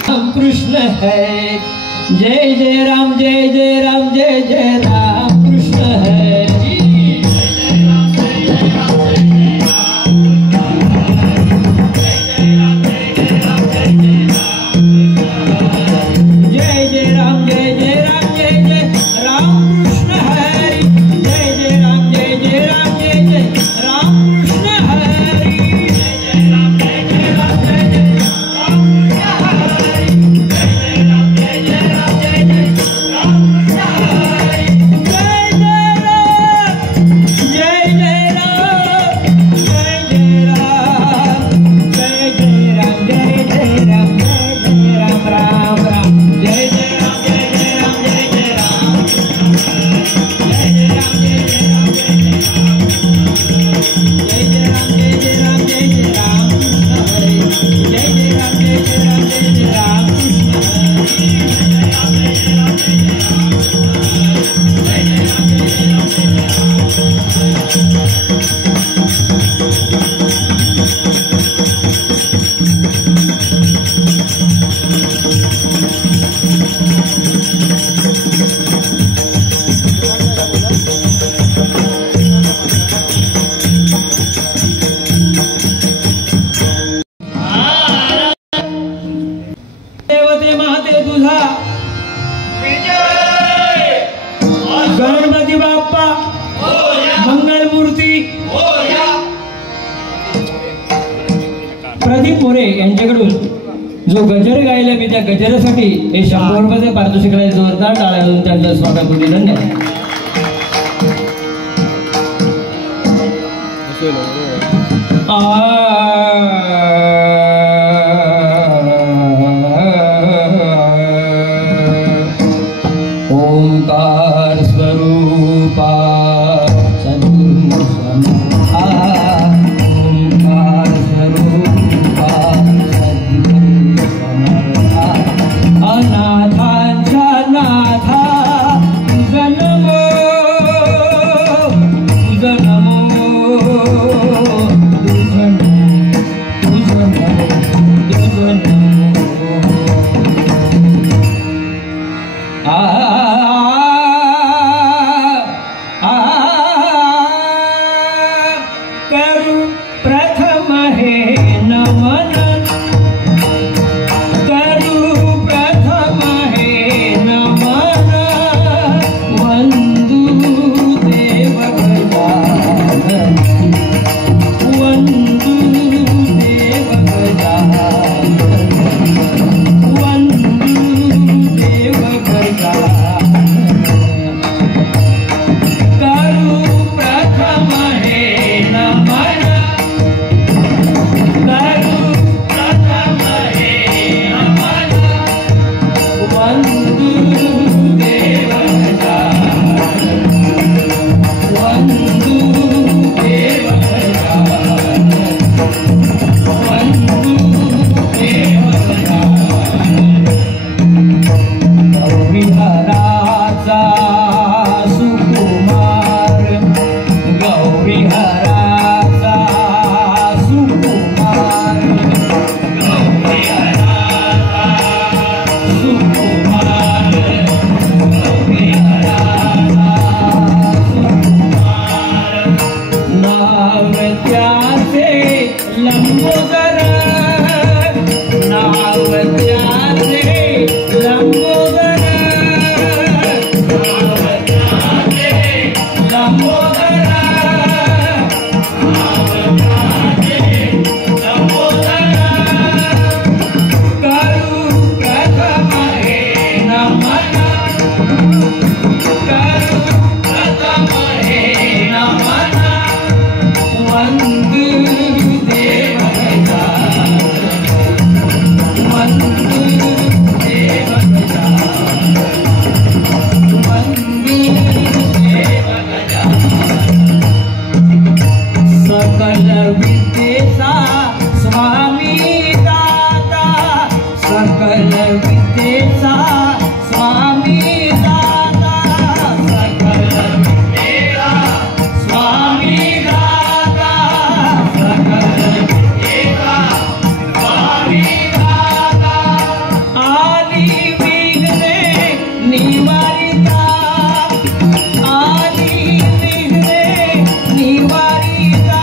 राम कृष्ण है, जय जय राम, जय जय राम, जय जय राम कृष्ण है. गणपती बाप्पा मंगलमूर्ती प्रदीप मोरे यांच्याकडून जो गजर गायला मी त्या गजरासाठी हे 100 रुपयाचे पारितोषिक जोरदार टाळ्या वाजवून त्यांचं स्वागत करू. धन्यवाद. ओंकार स्वरूपा सद्गुरु समर्था, ओंकार स्वरूपा सद्गुरु समर्था, अनाथांचा नाथा तुझा नमो, तुझा नमो, तुझा नमो, तुझा नमो, तुझा नमो. करू प्रथम हे नमन, करू प्रथम हे नमन, वंदू लंबोदर नाव त्याचे लंबोदर नाव त्याचे लंबोदर नाव त्याचे लंबोदर करू प्रथम हे नमन करू प्रथम हे नमन वंदू देवता वंदू देवता वंदू देवता सकल विद्येचा स्वामी दाता सकल विद्येचा स्वामी दाता सकल विद्येचा स्वामी दाता सकल विद्येचा स्वामी दाता आदि विघ्ने निवारिता आदि विघ्ने निवारिता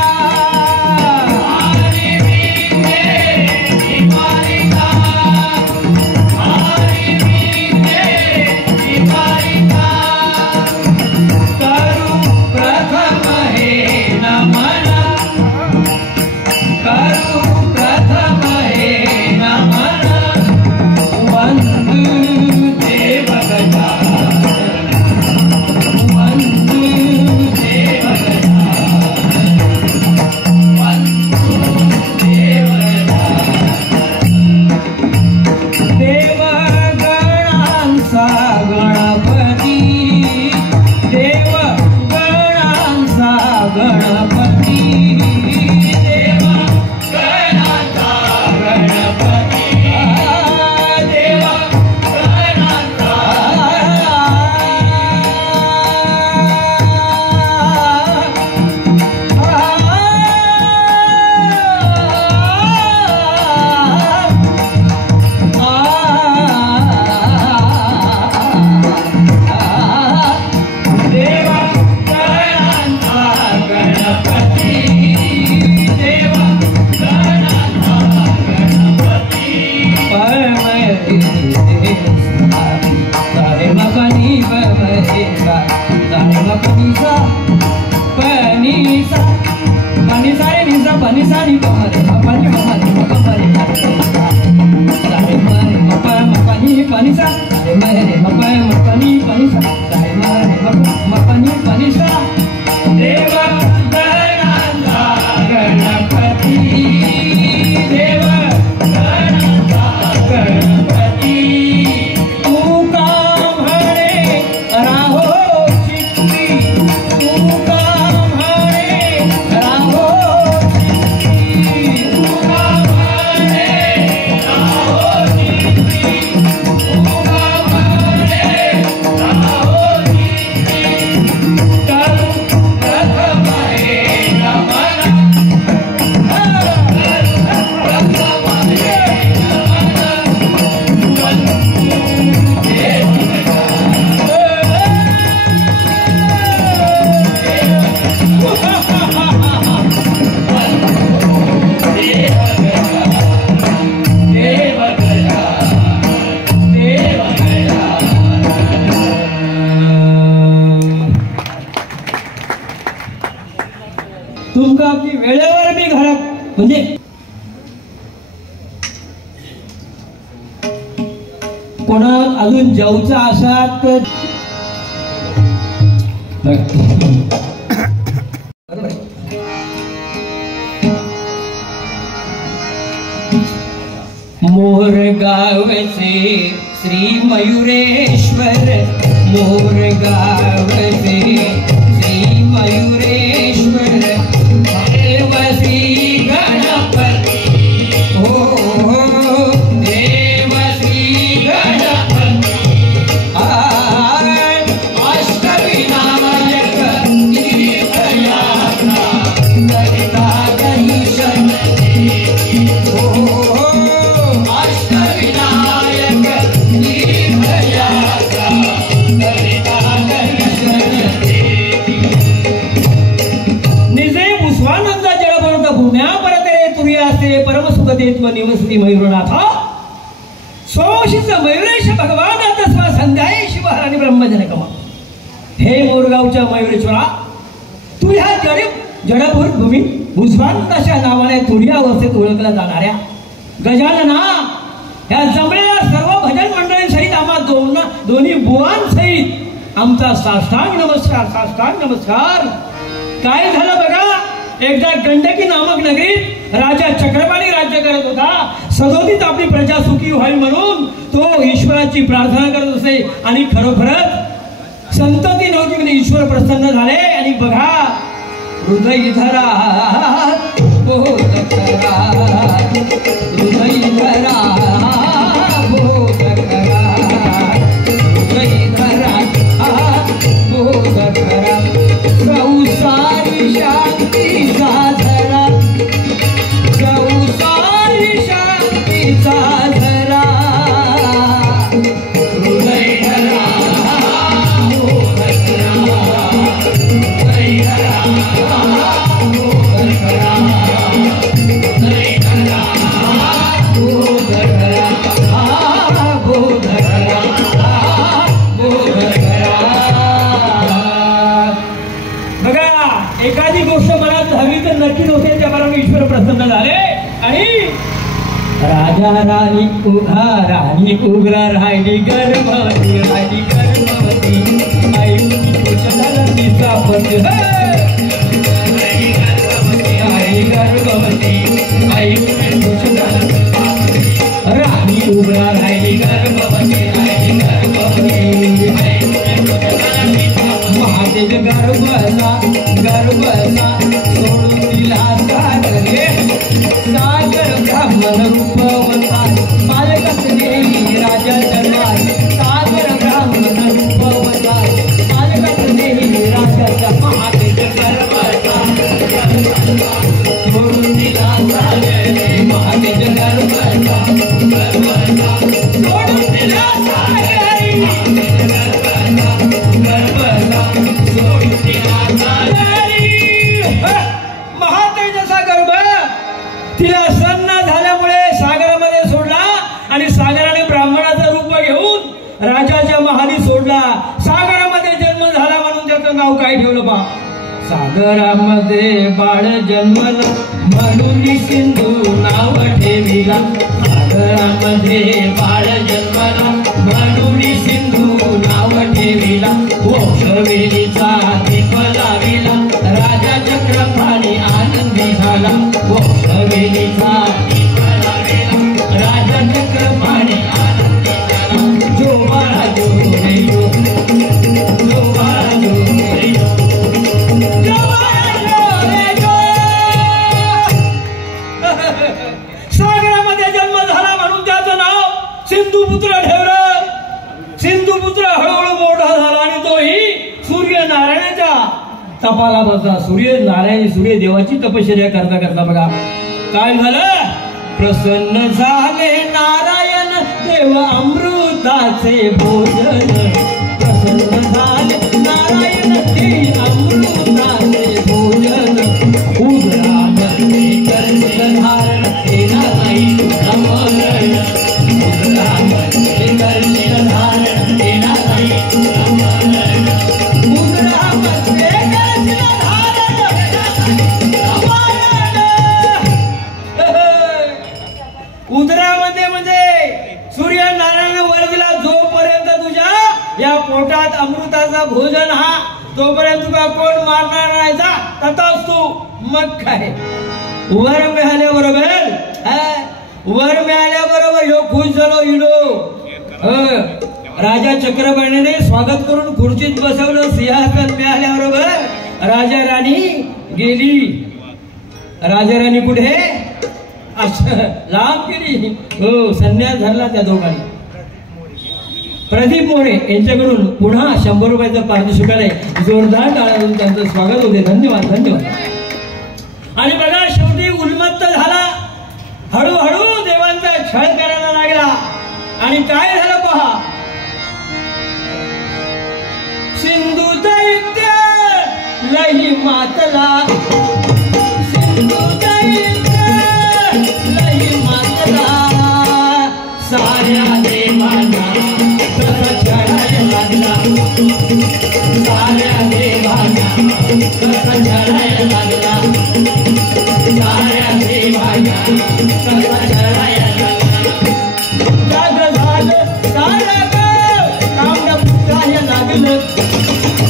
आदि विघ्ने निवारिता आदि विघ्ने निवारिता करू प्रथम हे नमन करू प्रथम हे नमन वंदू देवता वंदू देवता वंदू देवता देवगणांचा गणपती देवगणांचा गणपती देवगणांचा गणपती देवगणांचा देवगणांचा गणपती देवगणांचा गणपती सारे मपनी बमरेगा सारे मपनी सा पनी सा पनी सारे निसा पनी सारी बमरे मपनी मपनी मपनी सारे मरे मपनी पनी सा सारे मरे मपनी पनी सा सारे मरे मपनी पनी सा देवगणांचा गणपती देवगणांचा गणपती तू का म्हणे राहो चित्ती तू का म्हणे राहो चित्ती तू का म्हणे राहो चित्ती तू का म्हणे राहो चित्ती करू प्रथम हे नमन करू प्रथम हे नमन तुमका की वेळेवर मी घरात म्हणजे कोणा अजून जेवचा असात तर मोरगावचे श्री मयुरेश्वर मोरगावचे श्री मयुरेश्वर देव श्री गणपती हो देव श्री गणपती अष्टविनायक तीर्थयात्रा ललिता दर्शन हो अष्टविनायक तीर्थयात्रा ललिता दर्शन ते परमसुखदेत्व निवसती मयूरनाथ सोशित मयुरेश भगवान तस्मा संध्याये शिवहरानी ब्रह्मजनकम. हे मोरगावच्या मयुरेश्वरा, तू ह्या जडभूर भूमी भुजबांताच्या नावाने थोडी अवस्थेत ओळखल्या जाणाऱ्या गजानना ह्या जमलेल्या सर्व भजन मंडळींसहित आम्हा दोन्ही बुवांसहित आमचा साष्टांग नमस्कार, साष्टांग नमस्कार. काय झालं बघा, एकदा गंडकी नामक नगरीत राजा चक्रपाणी राज्य करत होता. सदोदित आपली प्रजा सुखी व्हावी म्हणून तो ईश्वराची प्रार्थना करत असे आणि खरोखरच संतती नव्हती म्हणजे ईश्वर प्रसन्न झाले. आणि बघा, हृदय धरा बोध करा, हृदय धरा बोध करा, हृदय धरा बोध करा. संसारी शांतीचा धरा, संसारी शांतीचा धरा, हृदय धरा बोध करा, हृदय धरा बोध करा, हृदय धरा बोध करा, बोध करा, बोध करा. बघा, एखादी गोष्ट मनात हवी तर नक्कीच होते, त्या बरोबर ईश्वर प्रसन्न झाले. आणि राजा राणी उघा राणी उग्र राहिली गर्भवती, राहिली गर्भवती, आई तिचा पती, आई गर्भवती, आई राणी उघा राहिली गर्भवती, राहिली गर्भवती, महादेव गर्भला गर्भला सोडून दिला सागरे, सागर ब्राह्मण रूपवता मालकच नेही राजा दरबार, सागर ब्राह्मण रूपवता मालकच नेही राजा. महादेव गर्भला सोडून दिला सागरे, महादेव गर्भला गर्भला सोडून दिला सागरे, गर्भला सोडून दिला सागरे. महातेजसा गर्भ तिला सन्न झाल्यामुळे सागरामध्ये सोडला आणि सागराने ब्राह्मणाचं रूप घेऊन राजाच्या महाली सोडला. सागरामध्ये जन्म झाला म्हणून त्याचं नाव काय ठेवलं बा? सागरामध्ये बाळ जन्मला म्हणून सिंधू नाव ठेविला, सागरामध्ये बाळ जन्मला म्हणून सिंधू नाव ठेविला. वंशवेलीचा दीप लाविला राजा चक्रपाणी आनंदी झाला, वंशवेलीचा दीप लाविला राजा चक्रपाणी आनंदी झाला. जो बाळा जो रे जो, जो बाळा जो रे जो, जो बाळा जो रे जो. सागरामध्ये जन्म झाला म्हणून त्याचं नाव सिंधुपुत्र ठेवलं. सिंधुपुत्र हळूहळू मोठा झाला आणि तोही सूर्यनारायणाच्या तपाला बसला. सूर्यनारायण सूर्यदेवाची तपश्चर्या करता करता बघा काय झालं, प्रसन्न झाले नारायण देव अमृताचे भोजन, प्रसन्न झाले नारायण देव अमृताचे भोजन. उदरामध्ये कर्षण धारण केला नाही अमरण, उदरामध्ये कर्षण धारण केला नाही अमरण, उदरामध्ये कर्षण धारण अमरण. उदरामध्ये म्हणजे सूर्यनारायण वर दिला, जोपर्यंत तुझ्या या पोटात अमृताचा भोजन हा तोपर्यंत तुला कोण मारणार नाही. जा तथाच तू. मग काय वर मिळाल्याबरोबर, वर मिळाल्याबरोबर ह्यो खुश झालो इडो. राजा चक्रपाणीने स्वागत करून खुर्चीत बसवलं. सिंहासन मिळाल्याबरोबर राजा राणी गेली. राजा राणी कुठे? लांब गेली. हो, संन्यास धरला त्या दोघांनी. प्रदीप मोरे यांच्याकडून पुन्हा 100 रुपयाचं पारितोषिक आहे. जोरदार टाळ्या त्यांचं स्वागत होते. धन्यवाद, धन्यवाद. आणि बघा, शेवटी उन्मत्त झाला, हळूहळू देवांचा छळ करायला लागला. आणि काय झालं पहा, सिंधू दैत्य लही मातला, सिंधू दैत्य साऱ्या देवांना कसा चढायला लागला, साऱ्या देवांना कसा चढायला लागला. जाग झालं सारं गाव तांबडं फुटायला लागलं,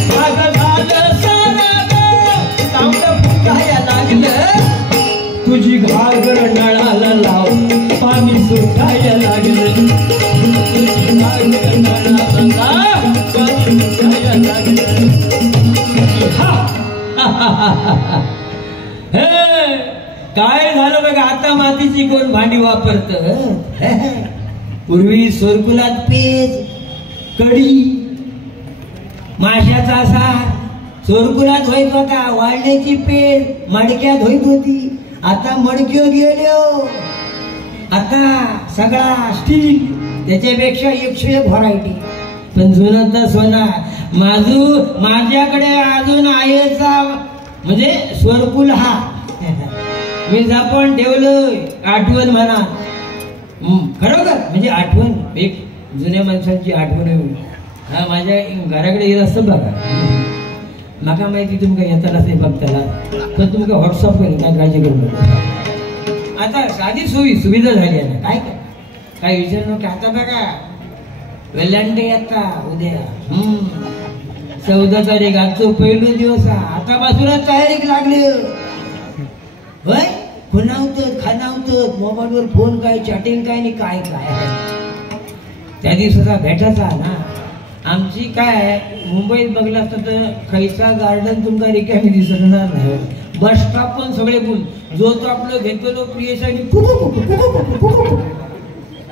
जाग झालं सारं गाव तांबडं फुटायला लागलं. तुझी घागर नळाला लाव पाणी सुटायला लागलं, तुझी घागर नळाला लाव पाणी सुटायला लागलं. काय झालं बघा, आता मातीची कोण भांडी वापरत. पूर्वी सोरकुलात पेज, कडी, माशाचा सार सोरकुलात होईत होता. वाळण्याची पेज मडक्यात होईत होती. आता मडक्यो गेलो, आता सगळा स्टील, त्याच्यापेक्षा 101 व्हरायटी. पण जुनं तर सोना. माझ्याकडे अजून आईचा म्हणजे सोरकुल हा मी जपून ठेवलोय. आठवण म्हणा, खरोखर म्हणजे आठवण, एक जुन्या माणसांची आठवण आहे. हा माझ्या घराकडे येत असतं बघा. माका माहिती तुमका येतानाच नाही बघताना, पण तुमका व्हॉट्सअप करेन, काय काळजी करू नका. आता साधी सुविधा झाली आहे ना, काय विचार नका. आता बघा वेलांडे येता उद्या 14 तारीख, आजचं पहिलो दिवस. आतापासूनच तयारीक लागली होय. खुणावत खाणावत मोबाईलवर फोन काय, चॅटिंग काय नाही, काय काय त्या दिवसाचा भेटायचा ना. आमची काय मुंबईत बघला असतं तर खैसा गार्डन तुमका रिकामी दिसणार नाही. बस स्टॉप पण सगळे बोल जो तो आपलं घेतलो प्रियसानी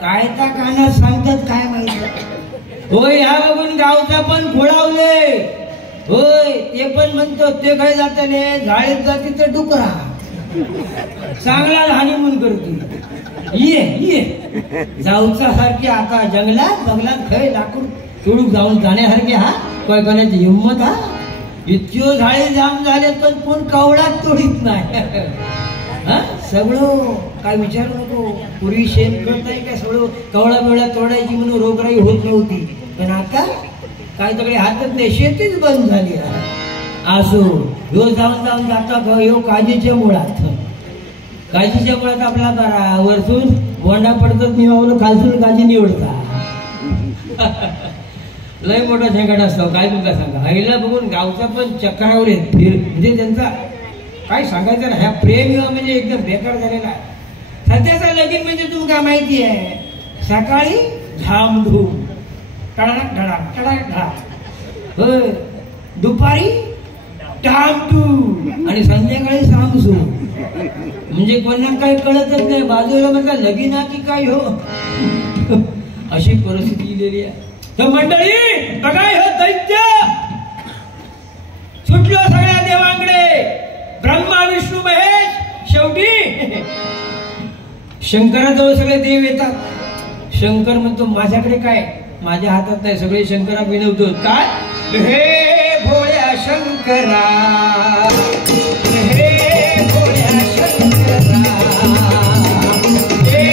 काय त्या कानात सांगतात काय माहिती. होय ह्या बघून गावचा पण खोळावले. होय ते पण म्हणतो ते काय जाताने झाडीत जाते तर डुकरा चांगला हानिमून करतो. ये जाऊचा सारखी आता जंगलात बंगलात खय लाकूड तोडूक जाऊन जाण्यासारखे. हा काय कोणाची हिंमत. हा इतक्यो झाडे जाम झाले पण कोण कवळात तोडीत नाही. हा सगळं काय विचारू नको. पूर्वी शेणखत नाही काय, सगळं कवळा बिवळा तोडायची म्हणून रोगराई होत नव्हती. पण आता काय तकडे हातात नाही, शेतीच बंद झाली. असो ह्यो जाऊन जाता ह्यो काजीच्या मुळात आपला करा. वरतून बोंडा पडतात निवडलं, खालतून काजी निवडता. लय मोठा झंगाट असतो. काय तुमका सांगा, आईला बघून गावचा पण चक्रावर येत फिर. म्हणजे त्यांचा काय सांगायचं ना, ह्या प्रेम म्हणजे एकदम बेकार झालेला आहे. सध्याचा लगीन म्हणजे तुमका माहिती आहे, सकाळी झामधूम टळाक ढळाक टळाक ढळाक, होय दुपारी टामटू आणि संध्याकाळी सामसू. म्हणजे कोणाला काही कळतच नाही. बाजूला म्हणता लगीना की काय हो, अशी परिस्थिती दिलेली आहे. तर मंडळी बघा, हे दैत्य सुटलो सगळ्या देवांकडे. ब्रह्मा विष्णू महेश, शेवटी शंकराजवळ सगळे देव येतात. शंकर म्हणतो माझ्याकडे काय, माझ्या हातात नाही. सगळे शंकरा विनवतो काय, हे भोळ्या शंकरा, हे भोळ्या शंकरा, हे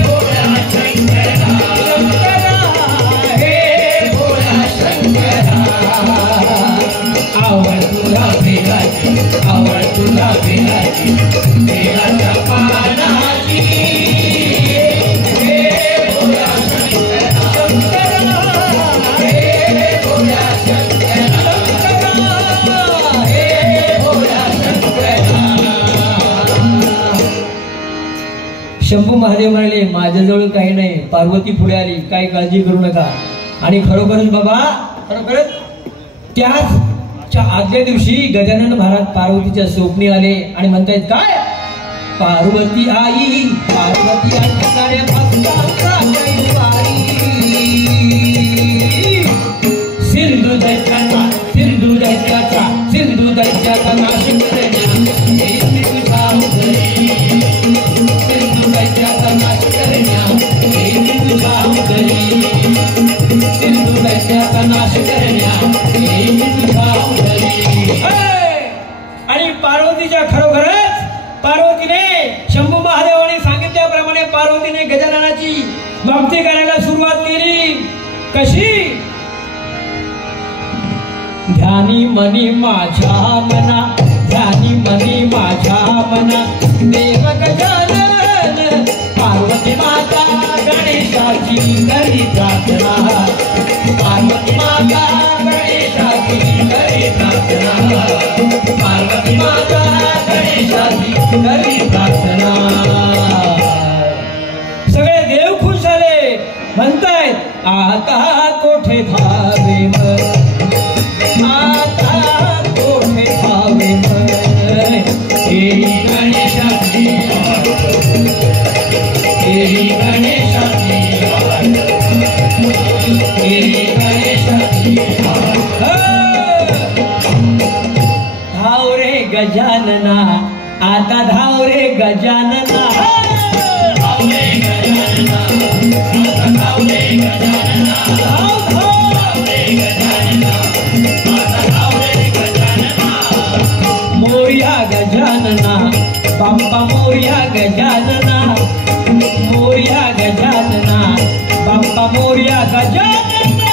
भोळ्या शंकरा, हे भोळ्या शंकरा. आवड तुला भेटायची, आवड तुला भेटायची देवाच्या पानाची. शंभू महादेव म्हणाले माझ्याजवळ काही नाही, पार्वती पुढे आली, काही काळजी करू नका. आणि खरोखरच बाबा, खरोखरच त्याच आदल्या दिवशी गजानन महाराज पार्वतीच्या स्वप्नी आले आणि म्हणतायत काय, पार्वती आई, पार्वती आई साऱ्या भक्तांचा कैवारी. सिंधू दैत्याचा, सिंधू दैत्याचा, सिंधू दैत्याचा नाश करण्या सिंधू दैत्याचा नाश करण्या सिंधू दैत्याचा नाश करण्या. आणि पार्वतीच्या खरोखरच पार्वतीने शंभू महादेवाने सांगितल्याप्रमाणे पार्वतीने गजाननाची भक्ती करायला सुरुवात केली. कशी, ध्यानी मनी माझ्या मना, ध्यानी मनी माझ्या मना, देव गजानन पार्वती माता गणेशाची करी प्रार्थना, पार्वती माता गणेशाची करी प्रार्थना, पार्वती माता गणेशाची करी प्रार्थना. सगळे देव खुश झाले, म्हणतायत आता कोठे धावे मन, आता कोठे धावे मन, हे गणेशाची हे गणेशाची हे गणेशाची. धाव रे गजानना, आता धाव रे गजानना, धाव रे गजानना, आता धाव रे गजानना, धाव धाव रे गजानना, आता धाव रे गजानना. मोरया गजानना, बाप्पा मोरया गजानना, मोरया गजानना, बाप्पा मोरया गजानना,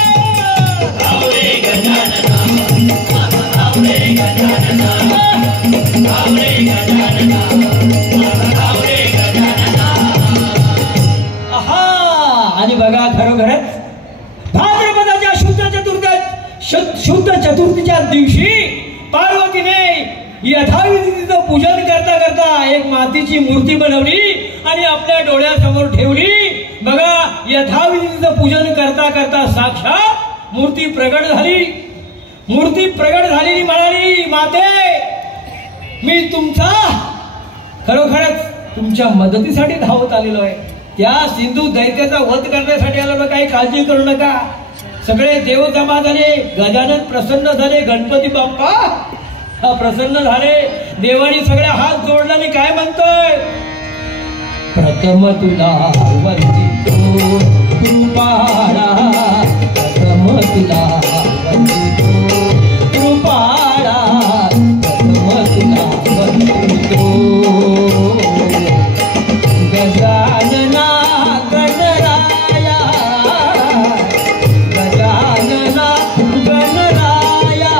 धाव रे गजानना, आता धाव रे गजानना, धाव रे गजानना, आता धाव रे गजानना. आहा. आणि बघा खरोखरच भाद्रपदाच्या शुद्ध चतुर्थीच्या दिवशी पार्वतीने यथाविधीचं पूजन करता करता एक मातीची मूर्ती बनवली आणि आपल्या डोळ्यासमोर ठेवली. बघा यथाविधीचं पूजन करता करता साक्षात मूर्ती प्रगट झाली. मूर्ती प्रगट झालेली म्हणाली, माते मी तुमचा खरोखरच तुमच्या मदतीसाठी धावत आलेलो आहे. त्या सिंधू दैत्याचा वध करण्यासाठी आलो, काही काळजी करू नका. सगळे देव जमा झाले, गजानन प्रसन्न झाले, गणपती बाप्पा प्रसन्न झाले. देवानी सगळे हात जोडला आणि काय म्हणतोय, प्रथम तुला वंदितो कृपाळा, प्रथम तुला वंदितो कृपाळा, प्रथम तुला वंदितो गजानना गणराया, गजानना गणराया,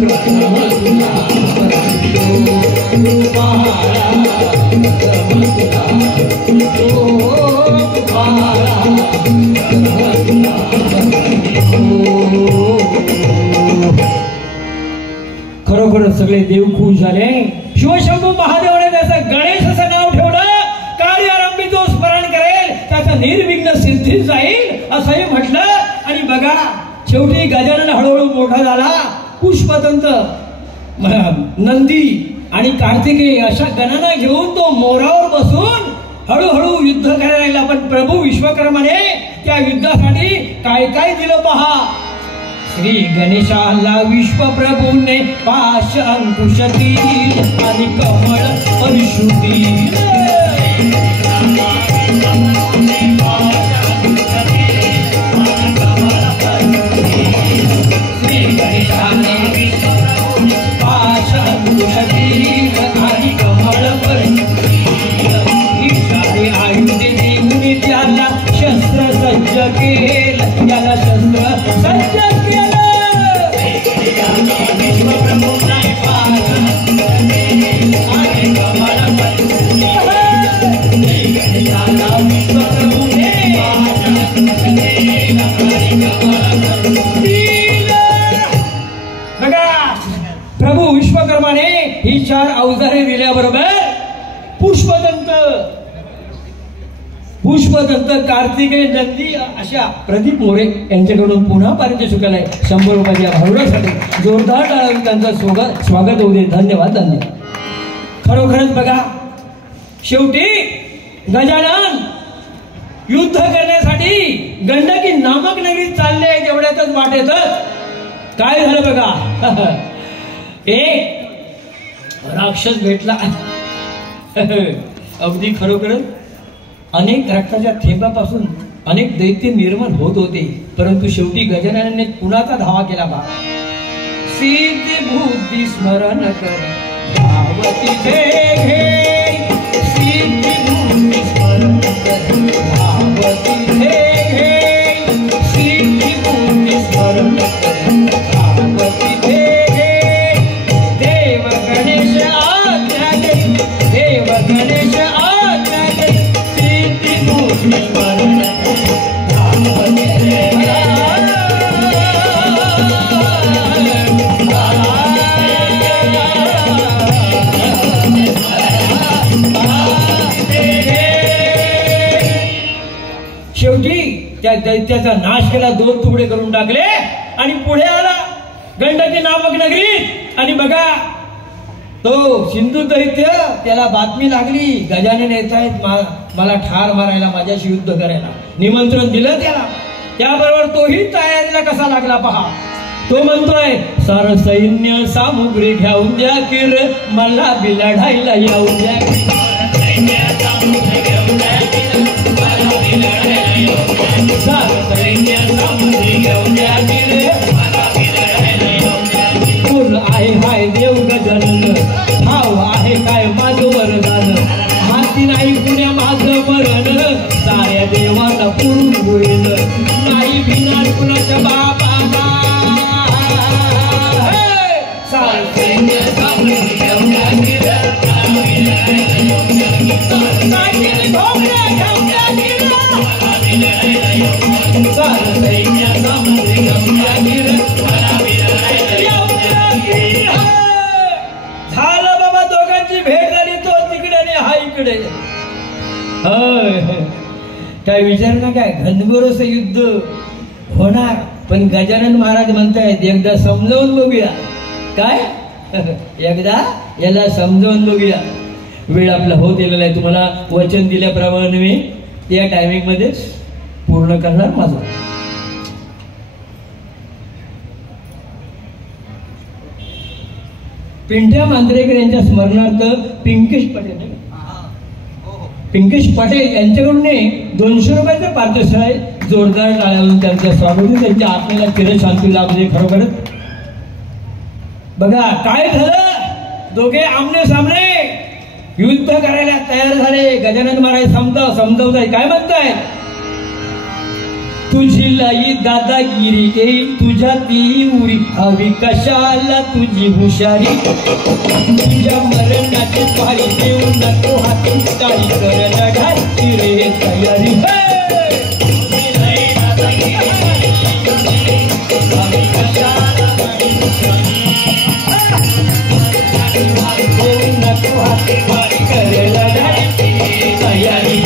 प्रथम तुला वंदितो कृपाळा, प्रथम तुला वंदितो कृपाळा, प्रथम तुला वंदितो. खरोखरच सगळे देव खुश झाले. शिवशंभू महादेवाने त्याचं गणेश असं नाव ठेवलं. कार्यारंभी जो स्मरण करेल त्याचं निर्विघ्न सिद्धीत जाईल असंही म्हटलं. आणि बघा शेवटी गजानन हळूहळू मोठा झाला. पुष्पदंत, नंदी आणि कार्तिकेय अशा गणांना घेऊन तो मोरावर बसून हळूहळू युद्ध करायला लागला. पण प्रभू विश्वकर्माने त्या युद्धासाठी काय काय दिलं पहा. श्री गणेशाला विश्वप्रभूने पाश अंकुश दिल आणि कमळ परिशुद्धी. श्री गणेशाने विश्वप्रभूने पाश अंकुश दिल आणि कमळ परिशुद्धी. ईशाने आयुधे देऊन त्याला शस्त्र सज्ज केलं, त्याला शस्त्र सज्ज केलं. बघा प्रभू विश्वकर्माने ही 4 अवजारे दिल्याबरोबर पुष्पदंत कार्तिकेय नंदी अशा प्रदीप मोरे यांच्याकडून पुन्हा पारितोषिक शुक्लाय 100 रुपयाच्या भावनासाठी जोरदार टाळ्यांनी त्यांचं स्वागत होऊ दे. धन्यवाद धन्यवाद. खरोखरच बघा शेवटी गजानन युद्ध करण्यासाठी गंडकी नामक नगरीत चालले. तेवढ्यातच वाटेतच काय झालं बघा, एक राक्षस भेटला. अगदी खरोखरच अनेक रक्ताच्या थेंबापासून अनेक दैत्य निर्माण होत होते. परंतु शेवटी गजाननाने कुणाचा धावा केला बा. सिद्धी बुद्धी स्मरण कर धावती घे, सिद्धी बुद्धी स्मरण कर धावती घे, सिद्धी बुद्धी स्मरण कर दैत्याचा नाश केला, 2 तुकडे करून टाकले आणि पुढे आला गंडकी नामक नगरीत. आणि बघा तो सिंधू दैत्य, त्याला बातमी लागली गजानन येत आहेत मला ठार मारायला, माझ्याशी युद्ध करायला. निमंत्रण दिलं त्याला, त्याबरोबर तोही तयारीला कसा लागला पहा. तो म्हणतोय सार सैन्य सामुग्री घेऊन द्या की रे, मला बी लढायला येऊन द्या. सार सैन्य सामुग्री घेऊन द्या की रे, कुल आहे हाय देव गजानन, भाव आहे काय माझं वरदान, हाती नाही कुण्या माझं मरण, साऱ्या देवाला पुरून होईल, नाही भिणार कुणाच्या बाबाला. सार सैन्य सामुग्री घेऊन द्या की रे, सार सैन्य सामुग्री घेऊन द्या की रे. झालं बाबा, दोघांची भेट झाली, तो तिकडे आणि हा इकडे. काय विचार ना, काय घनघोरच युद्ध होणार. पण गजानन महाराज म्हणतायत एकदा समजावून बघूया. काय एकदा याला समजावून बघूया. वेळ आपला होत गेलेला आहे. तुम्हाला वचन दिल्याप्रमाणे मी त्या टायमिंग मध्ये पूर्ण करणार माझं. पिंट्या मांजरेकर यांच्या स्मरणार्थ पिंकेश पटेल यांच्याकडून 200 रुपयाचं पारितोषिक आहे. जोरदार टाळ्यावरून त्यांचं स्वागत. त्यांच्या आत्म्याला चिरशांती लाभते. खरोखरच बघा काय झालं, दोघे आमने सामने युद्ध करायला तयार झाले. गजानन महाराज समजावताय. काय म्हणताय, तुझी लाई दादागिरी येईल तुझ्या ती उरी, हवी कशाला तुझी हुशारी, तुझ्या मरणाची पारी देऊ नको हाती, टाळी कर लढायची रे तयारी. देऊ नको हाती पारी कर लढायची तयारी.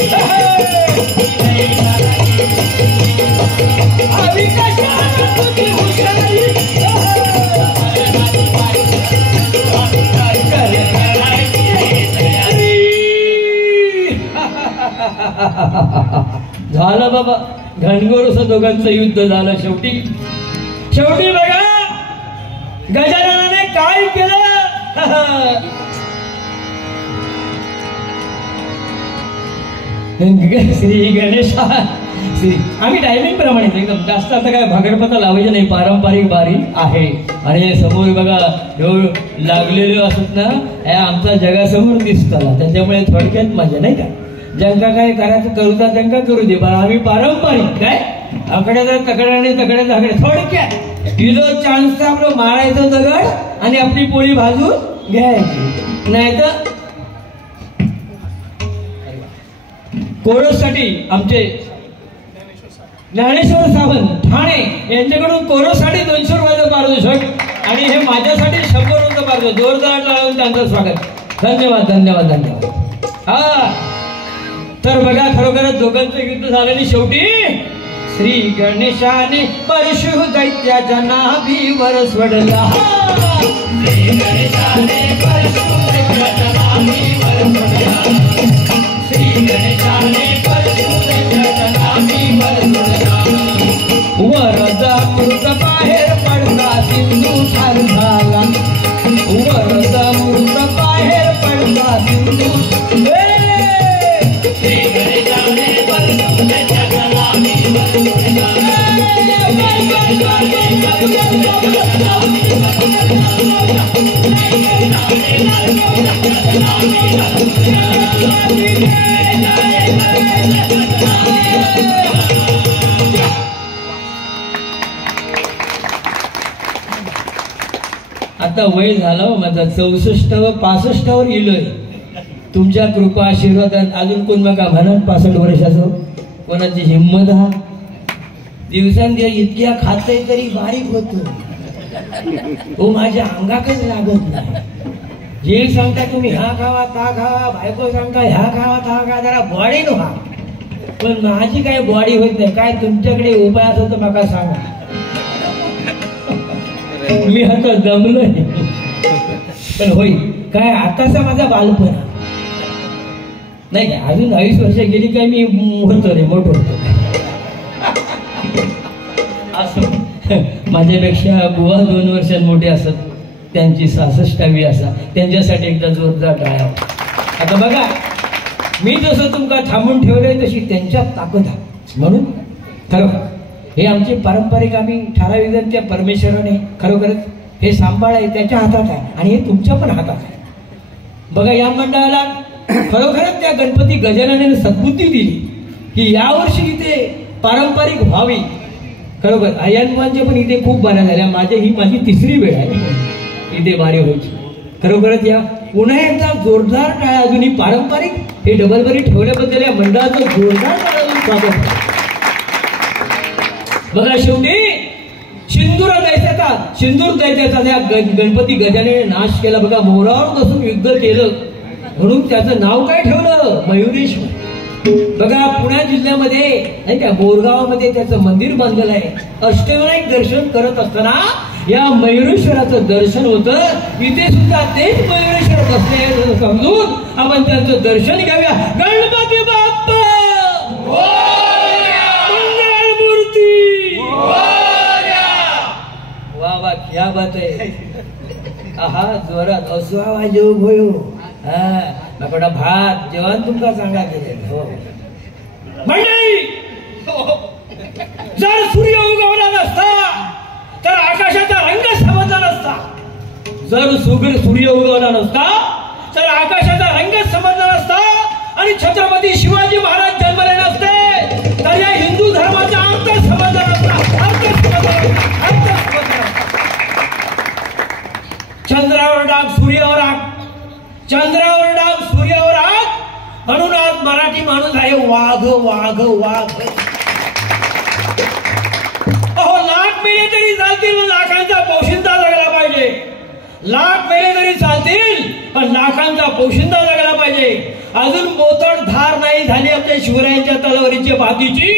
झालं बाबा, घनघोर दोघांचं युद्ध झालं. शेवटी बघा गजाननाने काय केलं. श्री गणेश. आम्ही टायमिंग प्रमाणे एकदम जास्त आता काय भागडपता लावायचं नाही, पारंपरिक बारी आहे. आणि समोर बघा लागलेले असत ना, आमचा जगासमोर दिसतो, त्याच्यामुळे थोडक्यात मजा नाही का. ज्यांका काय करायचं करूचा त्यांना करू दे, पण आम्ही पारंपरिक काय आकड्याचा तकड्याने तकड्याचा आकडे थोडक्यात किलो चान्स आपलं मारायचं दगड आणि आपली पोळी भाजून घ्यायची. नाही तर कोरससाठी आमचे ज्ञानेश्वर सावंत ठाणे यांच्याकडून कोरससाठी 200 रुपयाचं पारितोषिक आणि हे माझ्यासाठी 100 रुपयाचं पारितोषिक. जोरदार टाळून त्यांचं स्वागत. धन्यवाद धन्यवाद धन्यवाद. हा तर बघा खरोखरच दोघांचं युद्ध झालेली. शेवटी श्री गणेशाने परशु दैत्याच्या नाभीवर सोडला. श्री गणेशाने परशु दैत्याच्या नाभीवर सोडला. श्री गणेशाने परशु दैत्याच्या नाभीवर सोडला. वरदा मृत बाहेर पडता सिंधू ठार झाला. वरदा मृत बाहेर पडता सिंधू. श्री गणेशाने परशु दैत्याच्या नाभीवर सोडला. आता वय झालं माझा 64-65वर गेलोय. तुमच्या कृपा आशीर्वाद. अजून कोण बघा म्हणत 65 वर्षाचं कोणाची हिंमत. हा दिवसांदिवस इतक्या खातय तरी बारीक होतो. तो माझ्या अंगाकच लागत नाही. जे सांगता तुम्ही हा खावा ता खावा, बायको सांगता ह्या खावा ता खा, जरा बॉडी नो हा पण माझी काय बॉडी होत नाही. काय तुमच्याकडे उपाय असेल तर मला सांगा. मी आता दमलोय. पण होईल काय आताचा माझा बालपणा नाही काय. अजून 20 वर्ष गेली काय मी होतो रे मोठं होतो. असं माझ्यापेक्षा बुवा 2 वर्षांत मोठे असत. त्यांची 66वी असा. त्यांच्यासाठी एकदा जोरदार टाळ्या. आता बघा मी जसं तुमका थांबून ठेवलंय तशी त्यांच्यात ताकद आहे. म्हणून खरोखर हे आमचे पारंपरिक आम्ही ठराविक त्या परमेश्वराने खरोखरच हे सांभाळ आहे त्याच्या हातात आहे आणि हे तुमच्या पण हातात आहे. बघा या मंडळाला खरोखरच त्या गणपती गजाननाने सद्बुद्धी दिली की यावर्षी इथे पारंपरिक व्हावी. खरोखर आयनमानचे पण इथे खूप बाऱ्या झाल्या. ही माझी 3री वेळ आहे इथे बारे व्हायची. खरोखरच या पुन्हा एकदा जोरदार टाळ्या अजूनही पारंपरिक हे डबल बरी ठेवल्याबद्दल या मंडळाचं जोरदार टाळ्या स्वागत. बघा शेवटी सिंदूर दैत्याचा त्या गणपती गजाननाने नाश केला. बघा मोरावर बसून युद्ध केलं म्हणून त्याचं नाव काय ठेवलं मयुरेश्वर. बघा पुणे जिल्ह्यामध्ये नाही का बोरगावामध्ये त्याचं मंदिर बांधलेलं आहे. अष्टविनायक दर्शन करत असताना या मयुरेश्वराचं दर्शन होतं. इथे सुद्धा तेच मयुरेश्वर बसले समजून आपण त्यांचं दर्शन घ्याव्या. गणपती बाप्पा वा क्या बात आहे. आहा जोरात असो आवाज होयो. हा भात जेवण तुमका सांगा केले. हो मंडळी जर सूर्य उगवला नसता तर आकाशाचा रंग समजला नसता. जर सूर्य उगवला नसता तर आकाशाचा रंग समजला नसता आणि छत्रपती शिवाजी महाराज जन्मले नसते तर या हिंदू धर्माचा अर्थ समजला नसता. चंद्रावर डाग सूर्यावर आग. चंद्रावर डाग सूर्यावर आग. म्हणून आज मराठी माणूस आहे वाघ वाघ वाघ. अहो लाख मेले तरी चालतील पण लाखांचा पोशिंदा जगला पाहिजे. लाख मेले तरी चालतील पण लाखांचा पोशिंदा जगला पाहिजे. अजून बोतड धार नाही झाली आपल्या शिवरायांच्या तलवारीच्या भातीची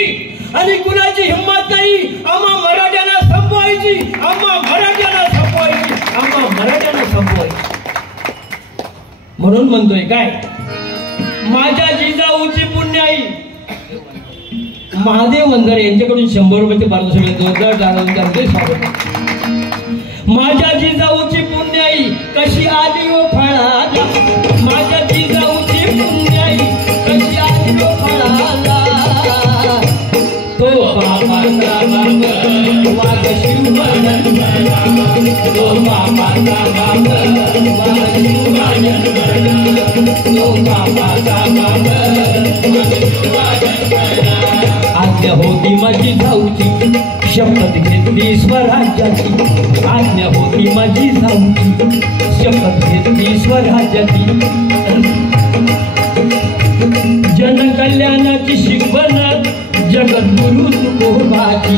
आणि कुणाची हिंमत नाही आम्हा मराठ्यांना संपवायची. आम्हा मराठ्यांना संपवायची. आम्हा मराठ्यांना संपवायची. म्हणून म्हणतोय काय माझ्या जिजाऊची पुण्याई महादेव वंजारे यांच्याकडून 100 रुपयाचे पारितोषिक जोरदार टाळ्यांचे स्वागत. माझ्या जिजाऊची पुण्याई कशी आली ओ फळाला. माझ्या जिजाऊची पुण्याई कशी आली ओ फळाला. तो बाबाचा बाप वाघ शिवबा जन्मला. तो बाबाचा बाप वाघ शिवबा जन्मला. तो बाबाचा बाप वाघ शिवबा जन्मला. आज्ञा होती माझी जाऊची शपथ घेतली स्वराज्याची. आज्ञा होती माझी जाऊची शपथ घेतली स्वराज्याची. जनकल्याणाची शिकवण जगद्गुरु तुकोबाची.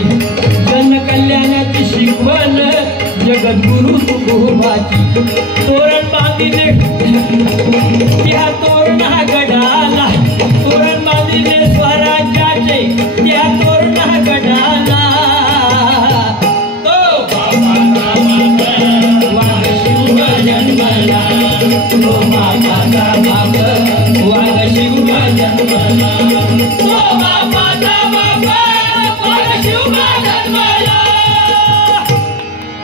जनकल्याणाची शिकवण जगद्गुरु तुकोबाची. तोरण बांधिले त्या तोरणा गडाला. तोरण बांधिले स्वराज्याचे त्या तोरणा गडाला. तो वाघ शिवबा जन्मला. तो बाबाचा बाप वाघ शिवबा जन्मला. तो बाबाचा बाप वाघ शिवबा जन्मला.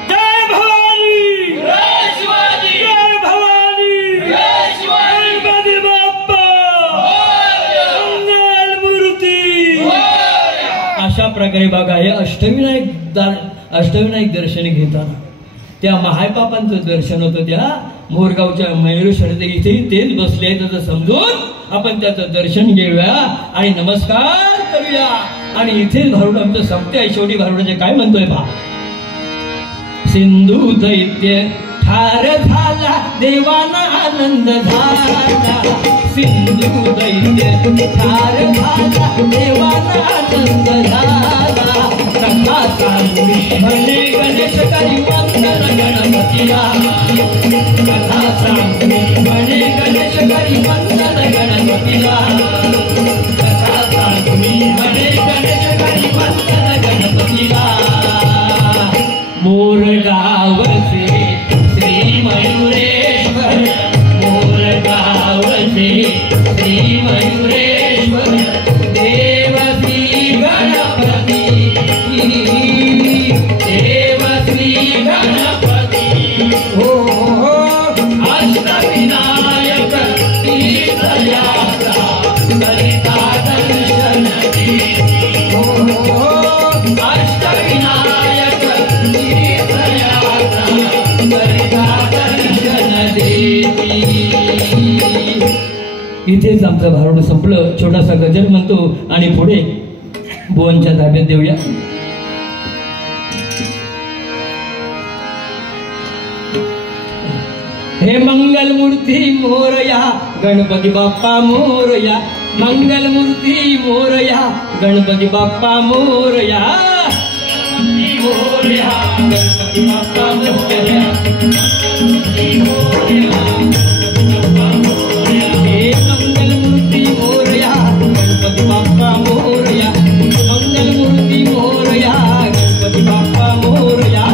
जय भवानी जय शिवाजी. जय भवानी जय शिवाजी. गणपती बाप्पा मंगल मूर्ती. अशा प्रकारे बघा हे अष्टविनायक दर्शन घेताना त्या महाबापांचं दर्शन होतं. त्या मोरगावच्या मयुरेश्वर इथेही तेच बसले आहेत असं समजून आपण त्याचं दर्शन घेऊया आणि नमस्कार करूया. आणि इथेच भारुड आमचं संपते आहे. शेवटी भारुडाचे काय म्हणतोय पहा. सिंधू दैत्य ठार झाला देवाना आनंद झाला. सिंधू दैत्य ठार झाला देवाना आनंद झाला. कथा सांगून म्हणे गणेश करी वंदन गणपतीला. कथा सांगून म्हणे गणेश करी वंदन गणपतीला. कथा सांगून इथेच आमचं भारुड संपलं. छोटासा गजल म्हणतो आणि पुढे बुवांच्या ताब्यात देऊया. हे मंगलमूर्ती मोरया गणपती बाप्पा मोरया, मंगलमूर्ती मोरया गणपती बाप्पा मोरया, मोरया गणपती बाप्पा मोरया, हे मंगलमूर्ती मोरया गणपती बाप्पा मोरया, मंगलमूर्ती मोरया गणपती बाप्पा मोरया,